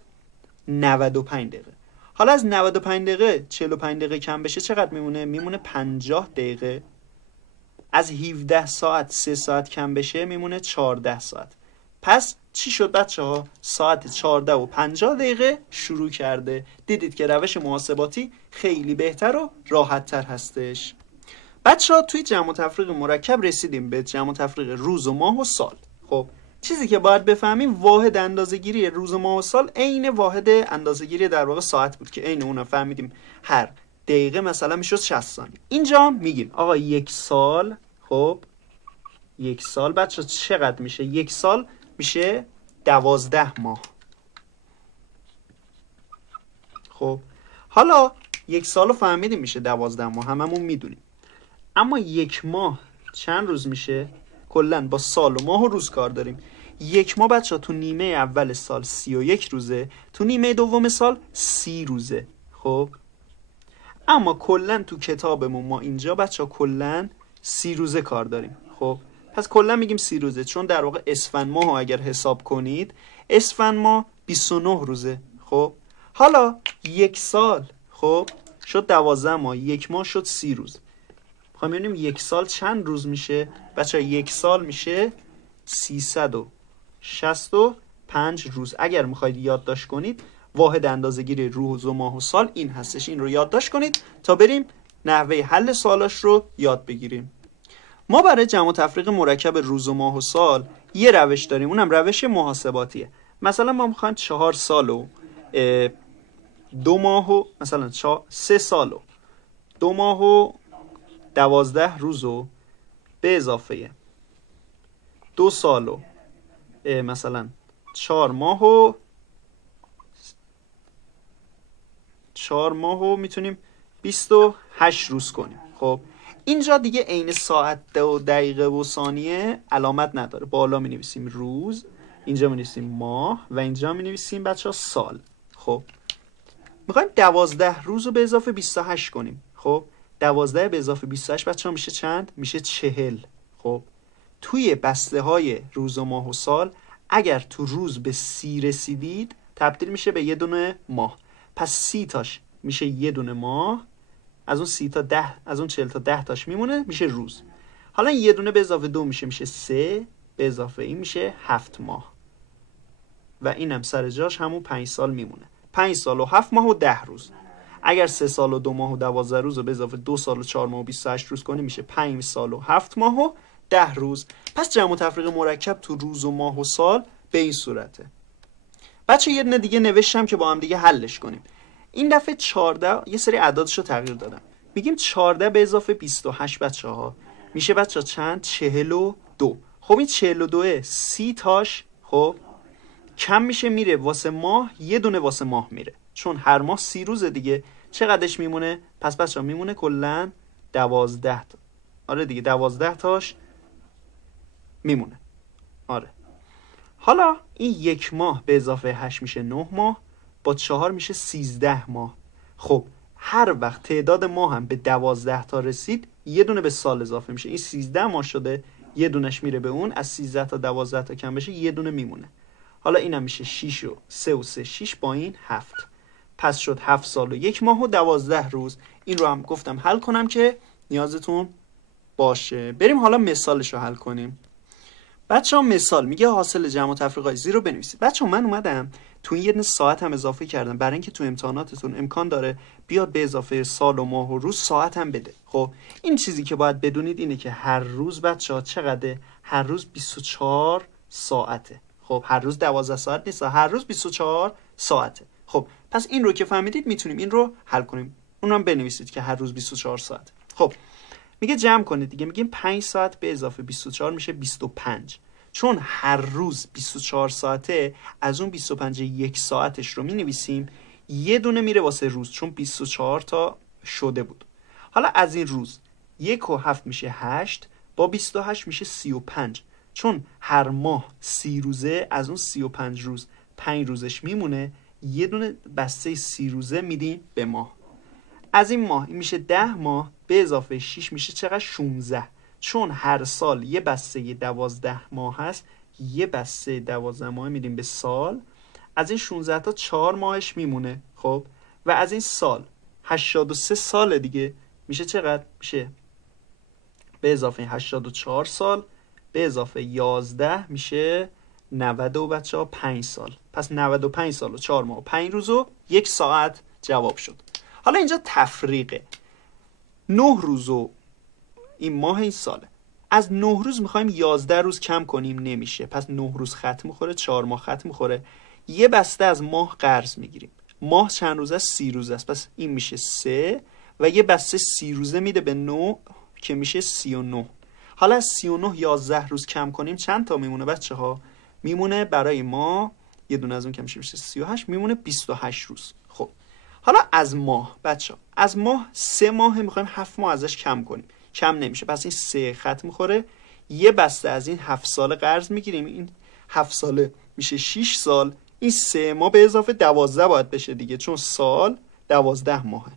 95 دقیقه. حالا از 95 دقیقه 45 دقیقه کم بشه چقدر میمونه؟ میمونه 50 دقیقه. از 17 ساعت 3 ساعت کم بشه میمونه 14 ساعت. پس چی شد بچه‌ها؟ ساعت 14 و 50 دقیقه شروع کرده. دیدید که روش محاسباتی خیلی بهتر و راحت تر هستش. بچه‌ها توی جمع و تفریق مرکب رسیدیم به جمع و تفریق روز و ماه و سال. خب چیزی که باید بفهمیم واحد اندازه‌گیری روز و ماه و سال عین واحد اندازه‌گیری در واقع ساعت بود که عین اون فهمیدیم هر دقیقه مثلا میشد 60 ثانیه. اینجا میگیم آقا یک سال، خب یک سال بچه چقدر میشه؟ یک سال میشه 12 ماه. خب حالا یک سال رو فهمیدیم میشه 12 ماه، هممون میدونیم. اما یک ماه چند روز میشه؟ کلن با سال و ماه و روز کار داریم. یک ماه بچه تو نیمه اول سال 31 روزه، تو نیمه دوم سال 30 روزه. خب اما کلن تو کتابمون ما اینجا بچه کلن 30 روزه کار داریم. خب پس کلن میگیم 30 روزه، چون در واقع اسفند ماه اگر حساب کنید اسفند ماه 29 روزه. خب حالا یک سال خب شد 12 ماه، یک ماه شد 30 روز. میخوایم ببینیم یک سال چند روز میشه؟ بچه یک سال میشه 365 روز. اگر میخواید یادداشت کنید واحد اندازه‌گیری روز و ماه و سال این هستش. این رو یادداشت کنید تا بریم نحوه حل سوالاش رو یاد بگیریم. ما برای جمع و تفریق مرکب روز و ماه و سال یه روش داریم، اونم روش محاسباتیه. مثلا ما میخوایم 4 سال و 2 ماه و مثلا 3 سال و 2 ماه و 12 روز و به اضافه 2 سال و مثلا 4 ماه و میتونیم 28 روز کنیم. خب اینجا دیگه عین ساعت و دقیقه و ثانیه علامت نداره، بالا می نویسیم روز، اینجا می نویسیم ماه و اینجا می نویسیم بچه سال. خب میخوایم 12 روز رو به اضافه 28 کنیم. خب 12 به اضافه 28 بچه ها میشه چند؟ میشه 40. خب توی بسته های روز و ماه و سال اگر تو روز به 30 رسیدید تبدیل میشه به یه دونه ماه. پس 30 تاش میشه یه دونه ماه، از اون 30 تا 10، از اون 40 تا 10 تاش میمونه میشه روز. حالا یه دونه به اضافه 2 میشه 3، به اضافه این میشه 7 ماه و اینم سر جاش همون 5 سال میمونه. 5 سال و 7 ماه و 10 روز. اگر 3 سال و 2 ماه و 12 روز رو به اضافه 2 سال و 4 ماه و 28 روز کنیم میشه 5 سال و 7 ماه و 10 روز. پس جمع و تفریق مرکب تو روز و ماه و سال به این صورته. بچه یه دونه دیگه نوشتم که با هم دیگه حلش کنیم. این دفعه 14 یه سری اعدادش رو تغییر دادم. میگیم 14 به اضافه 28 بچه ها میشه بچه ها چند؟ 42. خب این 42 30 تاش خب کم میشه میره واسه ماه، یه دونه واسه ماه میره، چون هر ماه 30 روزه دیگه. چقدرش میمونه؟ پس بچه ها میمونه کلن 12 تا. آره دیگه 12 تاش میمونه. آره حالا این یک ماه به اضافه 8 میشه 9 ماه، با 4 میشه 13 ماه. خب هر وقت تعداد ماه هم به 12 تا رسید یه دونه به سال اضافه میشه. این 13 ماه شده، یه دونش میره به اون، از 13 تا 12 تا کم بشه یه دونه میمونه. حالا اینم میشه 6 و 3 و 3 6 با این 7. پس شد 7 سال و 1 ماه و 12 روز. این رو هم گفتم حل کنم که نیازتون باشه. بریم حالا مثالش رو حل کنیم. بچه ها مثال میگه حاصل جمع و تفریقای زیر رو بنویسید. بچه ها من اومدم تو این یه دونه ساعت هم اضافه کردم برای اینکه تو امتحاناتتون امکان داره بیاد به اضافه سال و ماه و روز ساعت هم بده. خب این چیزی که باید بدونید اینه که هر روز بچه ها چقدره؟ هر روز 24 ساعته. خب هر روز 12 ساعت نیست، هر روز 24 ساعته. خب پس این رو که فهمیدید میتونیم این رو حل کنیم. اونم بنویسید که هر روز 24 ساعت. خب میگه جمع کنید دیگه. میگیم 5 ساعت به اضافه 24 میشه 25. چون هر روز 24 ساعته، از اون 25 یک ساعتش رو مینویسیم، یه دونه میره واسه روز، چون 24 تا شده بود. حالا از این روز 1 و 7 میشه 8، با 28 میشه 35. چون هر ماه 30 روزه، از اون 35 روز 5 روزش میمونه، یه دونه بسته 30 روزه میدیم به ماه. از این ماه این میشه 10 ماه، به اضافه 6 میشه چقدر؟ 16. چون هر سال یه بسته 12 ماه هست، یه بسته 12 ماه میدیم به سال. از این 16 تا 4 ماهش میمونه. خب و از این سال 83 سال دیگه میشه چقدر؟ میشه به اضافه 84 سال به اضافه 11 میشه 90 و بچه ها 5 سال. پس 95 سال و 4 ماه و 5 روز و 1 ساعت جواب شد. حالا اینجا تفریقه. 9 روز و این ماه این ساله. از 9 روز میخوایم 11 روز کم کنیم، نمیشه. پس 9 روز خط میخوره، 4 ماه خط میخوره. یه بسته از ماه قرض میگیریم. ماه چند روز است؟ 30 روز است. پس این میشه 3 و یه بسته 30 روزه میده به 9 که میشه 39. حالا از 39 11 روز کم کنیم چند تا میمونه بچه ها؟ میمونه برای ما یه دونه از اون که میشه 38، میمونه 28 روز. خب حالا از ماه بچه ها، از ماه 3 ماه میخوایم 7 ماه ازش کم کنیم، کم نمیشه. پس این 3 خط میخوره، یه بسته از این 7 سال قرض میگیریم. این 7 ساله میشه 6 سال. این 3 ماه به اضافه 12 باید بشه دیگه، چون سال 12 ماهه.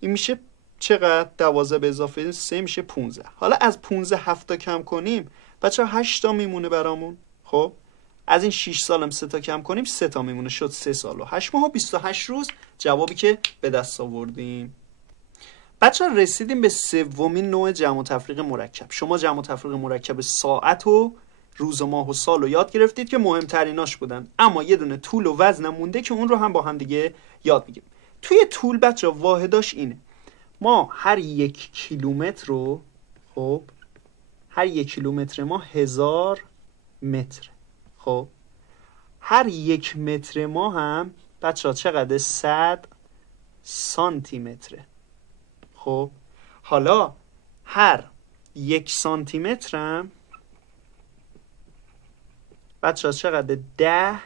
این میشه چقدر؟ 12 به اضافه 3 میشه 15. حالا از 15 7 تا کم کنیم بچه ها 8 تا میمونه برامون. خب از این 6 سال هم 3 تا کم کنیم 3 تا میمونه، شد 3 سال و 8 ماه و 28 روز. جوابی که به دست آوردیم. بچه ها رسیدیم به سومین نوع جمع و تفریق مرکب. شما جمع و تفریق مرکب ساعت و روز و ماه و سال رو یاد گرفتید که مهمتریناش بودن، اما یه دونه طول و وزن مونده که اون رو هم با هم دیگه یاد میگیم. توی طول بچه ها واحداش اینه. ما هر 1 کیلومتر رو، خب هر 1 کیلومتر ما 1000 متر. خب هر 1 متر ما هم بچه ها چقدر؟ 100 سانتی متره. خب حالا هر 1 سانتی متر هم بچه ها چقدر؟ 10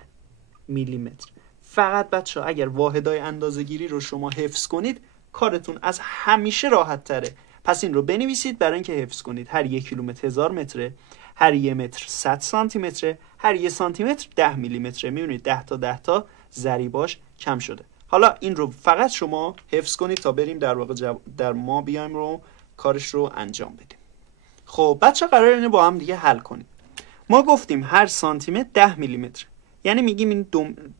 میلی متر. فقط بچه ها اگر واحدهای اندازه گیری رو شما حفظ کنید، کارتون از همیشه راحت تره. پس این رو بنویسید برای اینکه حفظ کنید. هر 1 کیلومتر 1000 متره، هر 1 متر 100 سانتی متره، هر 1 سانتی متر 10 میلی متره. میبینید 10 تا 10 تا ضریباش کم شده. حالا این رو فقط شما حفظ کنید تا بریم در واقع در ما بیایم رو کارش رو انجام بدیم. خب بچه قراره اینو با هم دیگه حل کنیم. ما گفتیم هر سانتی متر 10 میلی متر، یعنی میگیم این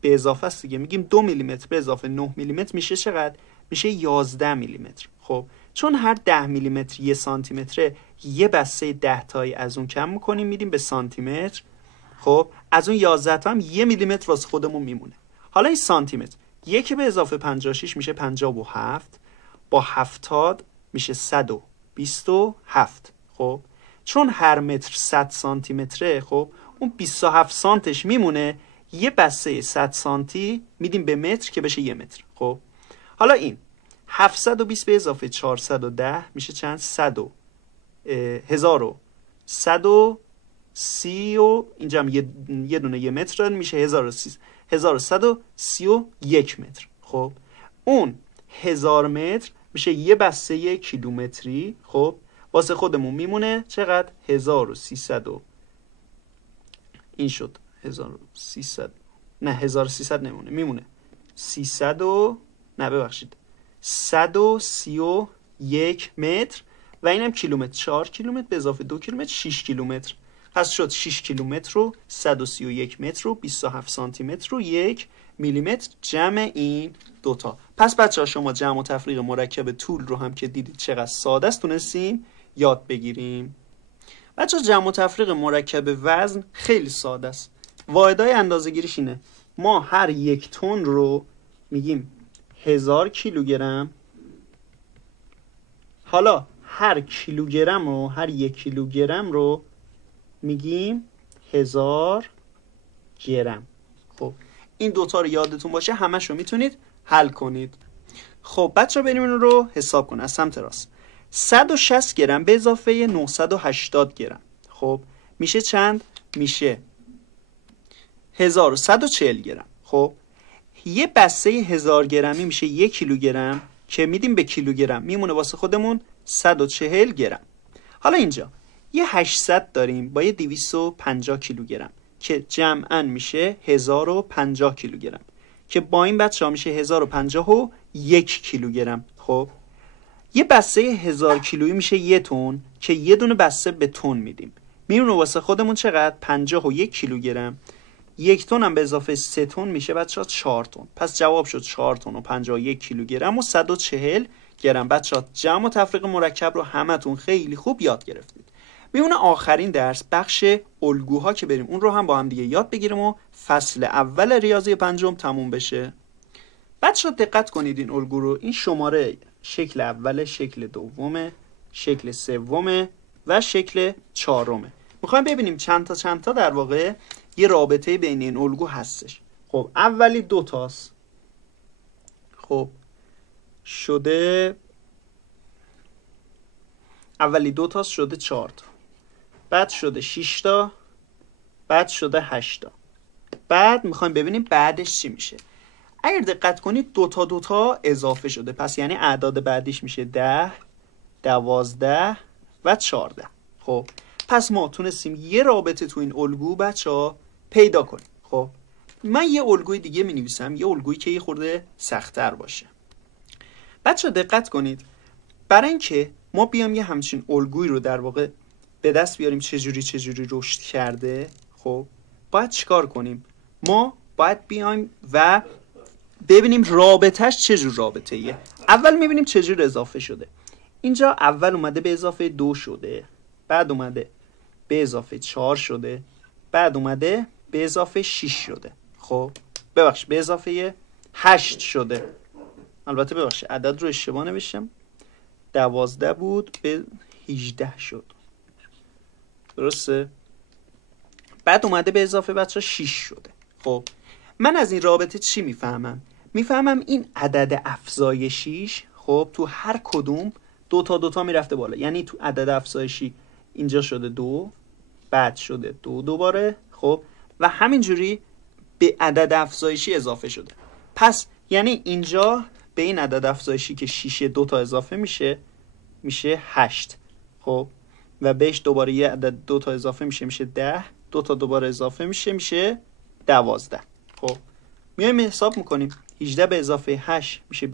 به اضافه است دیگه. میگیم 2 میلی متر به اضافه 9 میلی متر میشه چقدر؟ میشه 11 میلی متر. خب چون هر 10 میلی متر 1 سانتی متره، یه بسته 10 تایی از اون کم میکنیم میدیم به سانتی متر. خب از اون 11 تا هم 1 میلی متر واسه خودمون میمونه. حالا این سانتی متر 1 به اضافه 56 میشه 57، با 70 میشه 127. خب چون هر متر 100 سانتی متره، خب اون 27 سانتش میمونه، یه بسته 100 سانتی میدیم به متر که بشه 1 متر. خب حالا این 720 به اضافه 410 میشه چند؟ 1130 و اینجا هم یه دونه 1 متر داریم، میشه 1131 متر. خب اون 1000 متر میشه یه بسته 1 کیلومتری. خب واسه خودمون میمونه چقدر؟ 1300 این شد 1300، نه 1300 نمونه، میمونه 300 و نه ببخشید 131 متر و اینم کیلومتر. 4 کیلومتر به اضافه 2 کیلومتر 6 کیلومتر. پس شد 6 کیلومتر و 131 متر و 27 سانتی متر و 1 میلی متر جمع این دوتا. پس بچه ها شما جمع و تفریق مرکب طول رو هم که دیدید چقدر ساده است تونستیم یاد بگیریم. بچه ها جمع و تفریق مرکب وزن خیلی ساده است. واحدهای اندازه گیریش اینه. ما هر 1 تن رو میگیم 1000 کیلوگرم. حالا هر کیلوگرم رو، هر 1 کیلوگرم رو میگیم 1000 گرم. خب این دوتا رو یادتون باشه، همش رو میتونید حل کنید. خب بچه ها بریم این رو حساب کنیم از سمت راست. 160 گرم به اضافه 980 گرم خب میشه چند؟ میشه 1140 گرم. خب یه بسته 1000 گرمی میشه 1 کیلوگرم که میدیم به کیلوگرم، میمونه واسه خودمون 140 گرم. حالا اینجا یه 800 داریم با یه 250 کیلوگرم که جمعاً میشه 1050 کیلوگرم که با این بچه‌ها میشه 1051 کیلوگرم. خب یه بسته 1000 کیلویی میشه 1 تن که یه دونه بسته به تن میدیم، میمونه واسه خودمون چقدر؟ 51 کیلوگرم. 1 تن هم به اضافه 3 تن میشه بچه‌ها 4 تن. پس جواب شد 4 تن و 51 کیلوگرم و 140 گرم. بچه‌ها جمع و تفریق مرکب رو همتون خیلی خوب یاد گرفتید. میمونه آخرین درس بخش الگوها که بریم اون رو هم با هم دیگه یاد بگیریم و فصل اول ریاضی پنجم تموم بشه. بچه‌ها دقت کنید این الگو رو، این شماره شکل اول، شکل دومه، شکل سومه و شکل چهارمه. میخوایم ببینیم چند تا در واقع یه رابطه بین این الگو هستش. خب اولی 2 تاست، خب شده اولی 2 تاست شده 4 تا، بعد شده 6 تا، بعد شده 8 تا. بعد میخوایم ببینیم بعدش چی میشه. اگر دقت کنید 2 تا اضافه شده، پس یعنی اعداد بعدیش میشه 10 12 و 14. خب پس ما تونستیم یه رابطه تو این الگو بچه‌ها پیدا کنیم. خب من یه الگوی دیگه می نویسم، یه الگویی که یه خورده سخت‌تر باشه. بچه‌ها دقت کنید، برای اینکه ما بیام یه همچین الگویی رو در واقع به دست بیاریم چجوری رشد کرده، خب باید چیکار کنیم؟ ما باید بیایم و ببینیم رابطهش چجور رابطه‌ایه. اول میبینیم چجور اضافه شده. اینجا اول اومده به اضافه 2 شده، بعد اومده به اضافه 4 شده، بعد اومده به اضافه 6 شده. خب ببخشید به اضافه 8 شده. البته ببخشید عدد رو اشتباه نوشتم، 12 بود به 18 شد، درسته؟ بعد اومده به اضافه بچه 6 شده. خب من از این رابطه چی میفهمم؟ میفهمم این عدد افزایشیش خب تو هر کدوم 2 تا میرفته بالا. یعنی تو عدد افزایشی اینجا شده 2، بعد شده 2 دوباره، خب و همینجوری به عدد افزایشی اضافه شده. پس یعنی اینجا به این عدد افزایشی که 6 2 تا اضافه میشه 8. خب و بهش دوباره یه عدد 2 تا اضافه میشه 10، 2 تا دوباره اضافه میشه 12. خب میایم حساب میکنیم، 18 به اضافه 8 میشه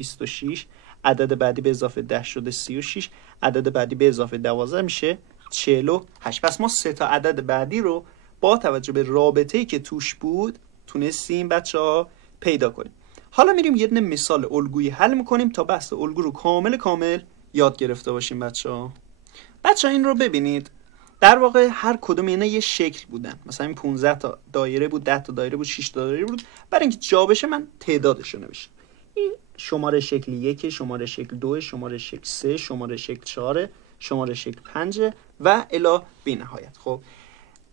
26، عدد بعدی به اضافه 10 شده 36، عدد بعدی به اضافه 12 میشه 48. پس ما 3 تا عدد بعدی رو با توجه به رابطه‌ای که توش بود تونستیم بچه‌ها پیدا کنیم. حالا میریم یه دونه مثال الگویی حل میکنیم تا بحث الگو رو کامل یاد گرفته باشیم بچه‌ها. این رو ببینید، در واقع هر کدوم اینا یه شکل بودن. مثلا این 15 تا دایره بود، 10 تا دایره بود، 6 تا دایره بود. برای اینکه جا بشه من تعدادش رو نوشتم. این شماره شکل 1، شماره شکل 2، شماره شکل 3، شماره شکل 4، شماره شکل 5 و الی به نهایت. خب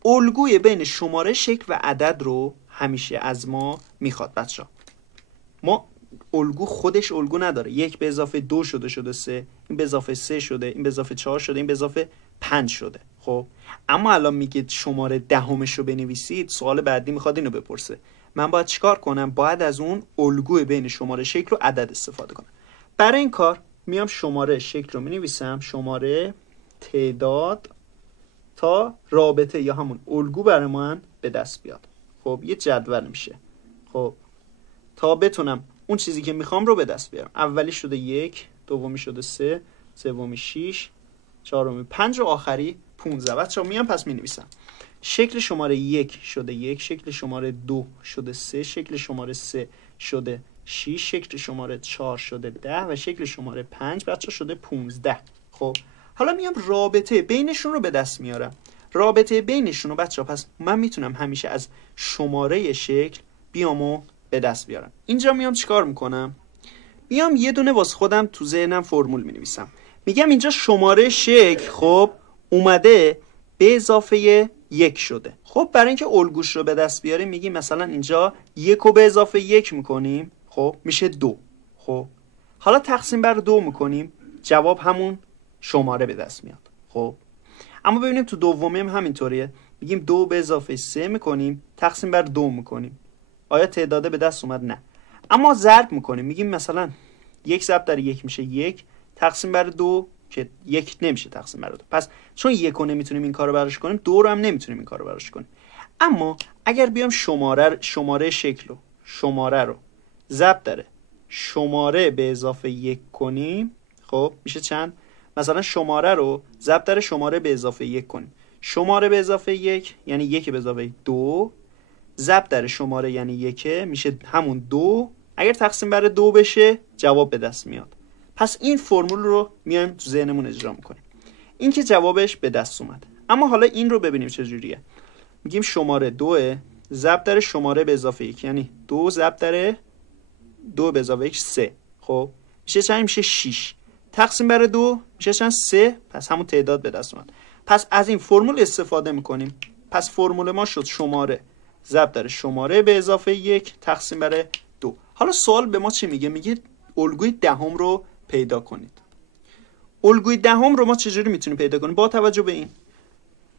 الگوی بین شماره شکل و عدد رو همیشه از ما میخواد بچه‌ها. ما الگو خودش الگو نداره. 1 به اضافه 2 شده 3، این به اضافه 3 شده، این به اضافه 4 شده، این به اضافه 5 شده. خب اما الان میگه شماره دهمش رو بنویسید، سوال بعدی میخواد اینو بپرسه. من باید چیکار کنم؟ باید از اون الگوی بین شماره شکل و عدد استفاده کنم. برای این کار میام شماره شکل رو مینویسم، شماره تعداد، تا رابطه یا همون الگو برای من به دست بیاد. خب یه جدول میشه. خب تا بتونم اون چیزی که میخوام رو به دست بیارم. اولی شده 1، دومی شده 3، سومی 6، چهارمی 5 و آخری 15. بچه‌ها میام پس مینویسم. شکل شماره 1 شده 1، شکل شماره 2 شده 3، شکل شماره 3 شده 6، شکل شماره 4 شده 10 و شکل شماره 5 بچه‌ها شده 15. خب حالا میام رابطه بینشون رو به دست میارم. رابطه بینشون رو بچه‌ها پس من میتونم همیشه از شماره شکل بیامو به دست بیارم. اینجا میام چیکار میکنم؟ میام یه دونه واسه خودم تو ذهنم فرمول مینویسم. میگم اینجا شماره شکل خب اومده به اضافه 1 شده. خب برای اینکه الگوش رو به دست بیاریم میگیم مثلا اینجا 1 رو به اضافه 1 میکنیم، خب میشه 2. خب حالا تقسیم بر 2 میکنیم، جواب همون شماره به دست میاد. خب اما ببینیم تو دومی هم همینطوریه. میگیم 2 به اضافه 3 میکنیم تقسیم بر 2 میکنیم. آیا تعداده به دست اومد؟ نه. اما ضرب میکنیم، میگیم مثلا 1 ضرب در 1 میشه 1 تقسیم بر 2 که 1 نمیشه تقسیم بر 2. پس چون 1 رو نمیتونیم این کارو براش کنیم، 2 رو هم نمیتونیم این کارو براش کنیم. اما اگر بیام شماره شکل رو شماره رو ضرب در شماره به اضافه 1 کنیم، خب میشه چند؟ مثلا شماره رو ضرب در شماره به اضافه 1 کنیم. شماره به اضافه 1 یعنی 1 به اضافه 2 ضرب در شماره یعنی 1 میشه همون 2. اگر تقسیم بر 2 بشه جواب به دست میاد. پس این فرمول رو میایم تو ذهنمون اجرا میکنیم. این که جوابش به دست اومد. اما حالا این رو ببینیم چه جوریه. میگیم شماره 2 ضرب در شماره به اضافه 1 یعنی 2 ضرب در 2 به اضافه 1 3. خب میشه چند؟ میشه 6 تقسیم بر 2 میشه چند؟ 3. پس همون تعداد به دست اومد. پس از این فرمول استفاده میکنیم. پس فرمول ما شد شماره ضرب در شماره به اضافه 1 تقسیم بر 2. حالا سوال به ما چی میگه؟ میگه الگوی دهم رو پیدا کنید. الگوی دهم رو ما چجوری میتونیم پیدا کنیم؟ با توجه به این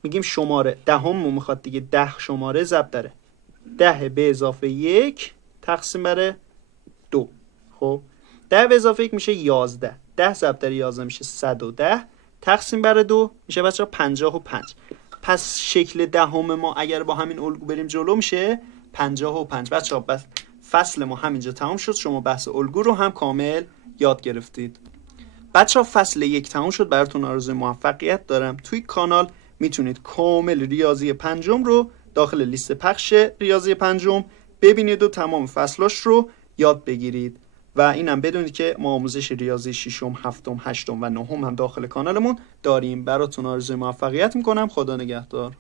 میگیم شماره دهم رو میخواد دیگه 10 شماره ضرب در 10 به اضافه 1 تقسیم بر 2. خب 10 به اضافه 1 میشه 11. 10 ضرب در 11 میشه 110 تقسیم بر 2 میشه بچه‌ها 55. پس شکل دهم ما اگر با همین الگو بریم جلو میشه 55. بچه‌ها بس فصل ما همینجا تمام شد. شما بحث الگو رو هم کامل یاد گرفتید. بچه‌ها فصل 1 تمام شد. براتون آرزوی موفقیت دارم. توی کانال میتونید کامل ریاضی پنجم رو داخل لیست پخش ریاضی پنجم ببینید و تمام فصلاش رو یاد بگیرید. و اینم بدونید که ما آموزش ریاضی 6م، 7م، 8م و 9م هم داخل کانالمون داریم. براتون آرزوی موفقیت میکنم. خدا نگهدار.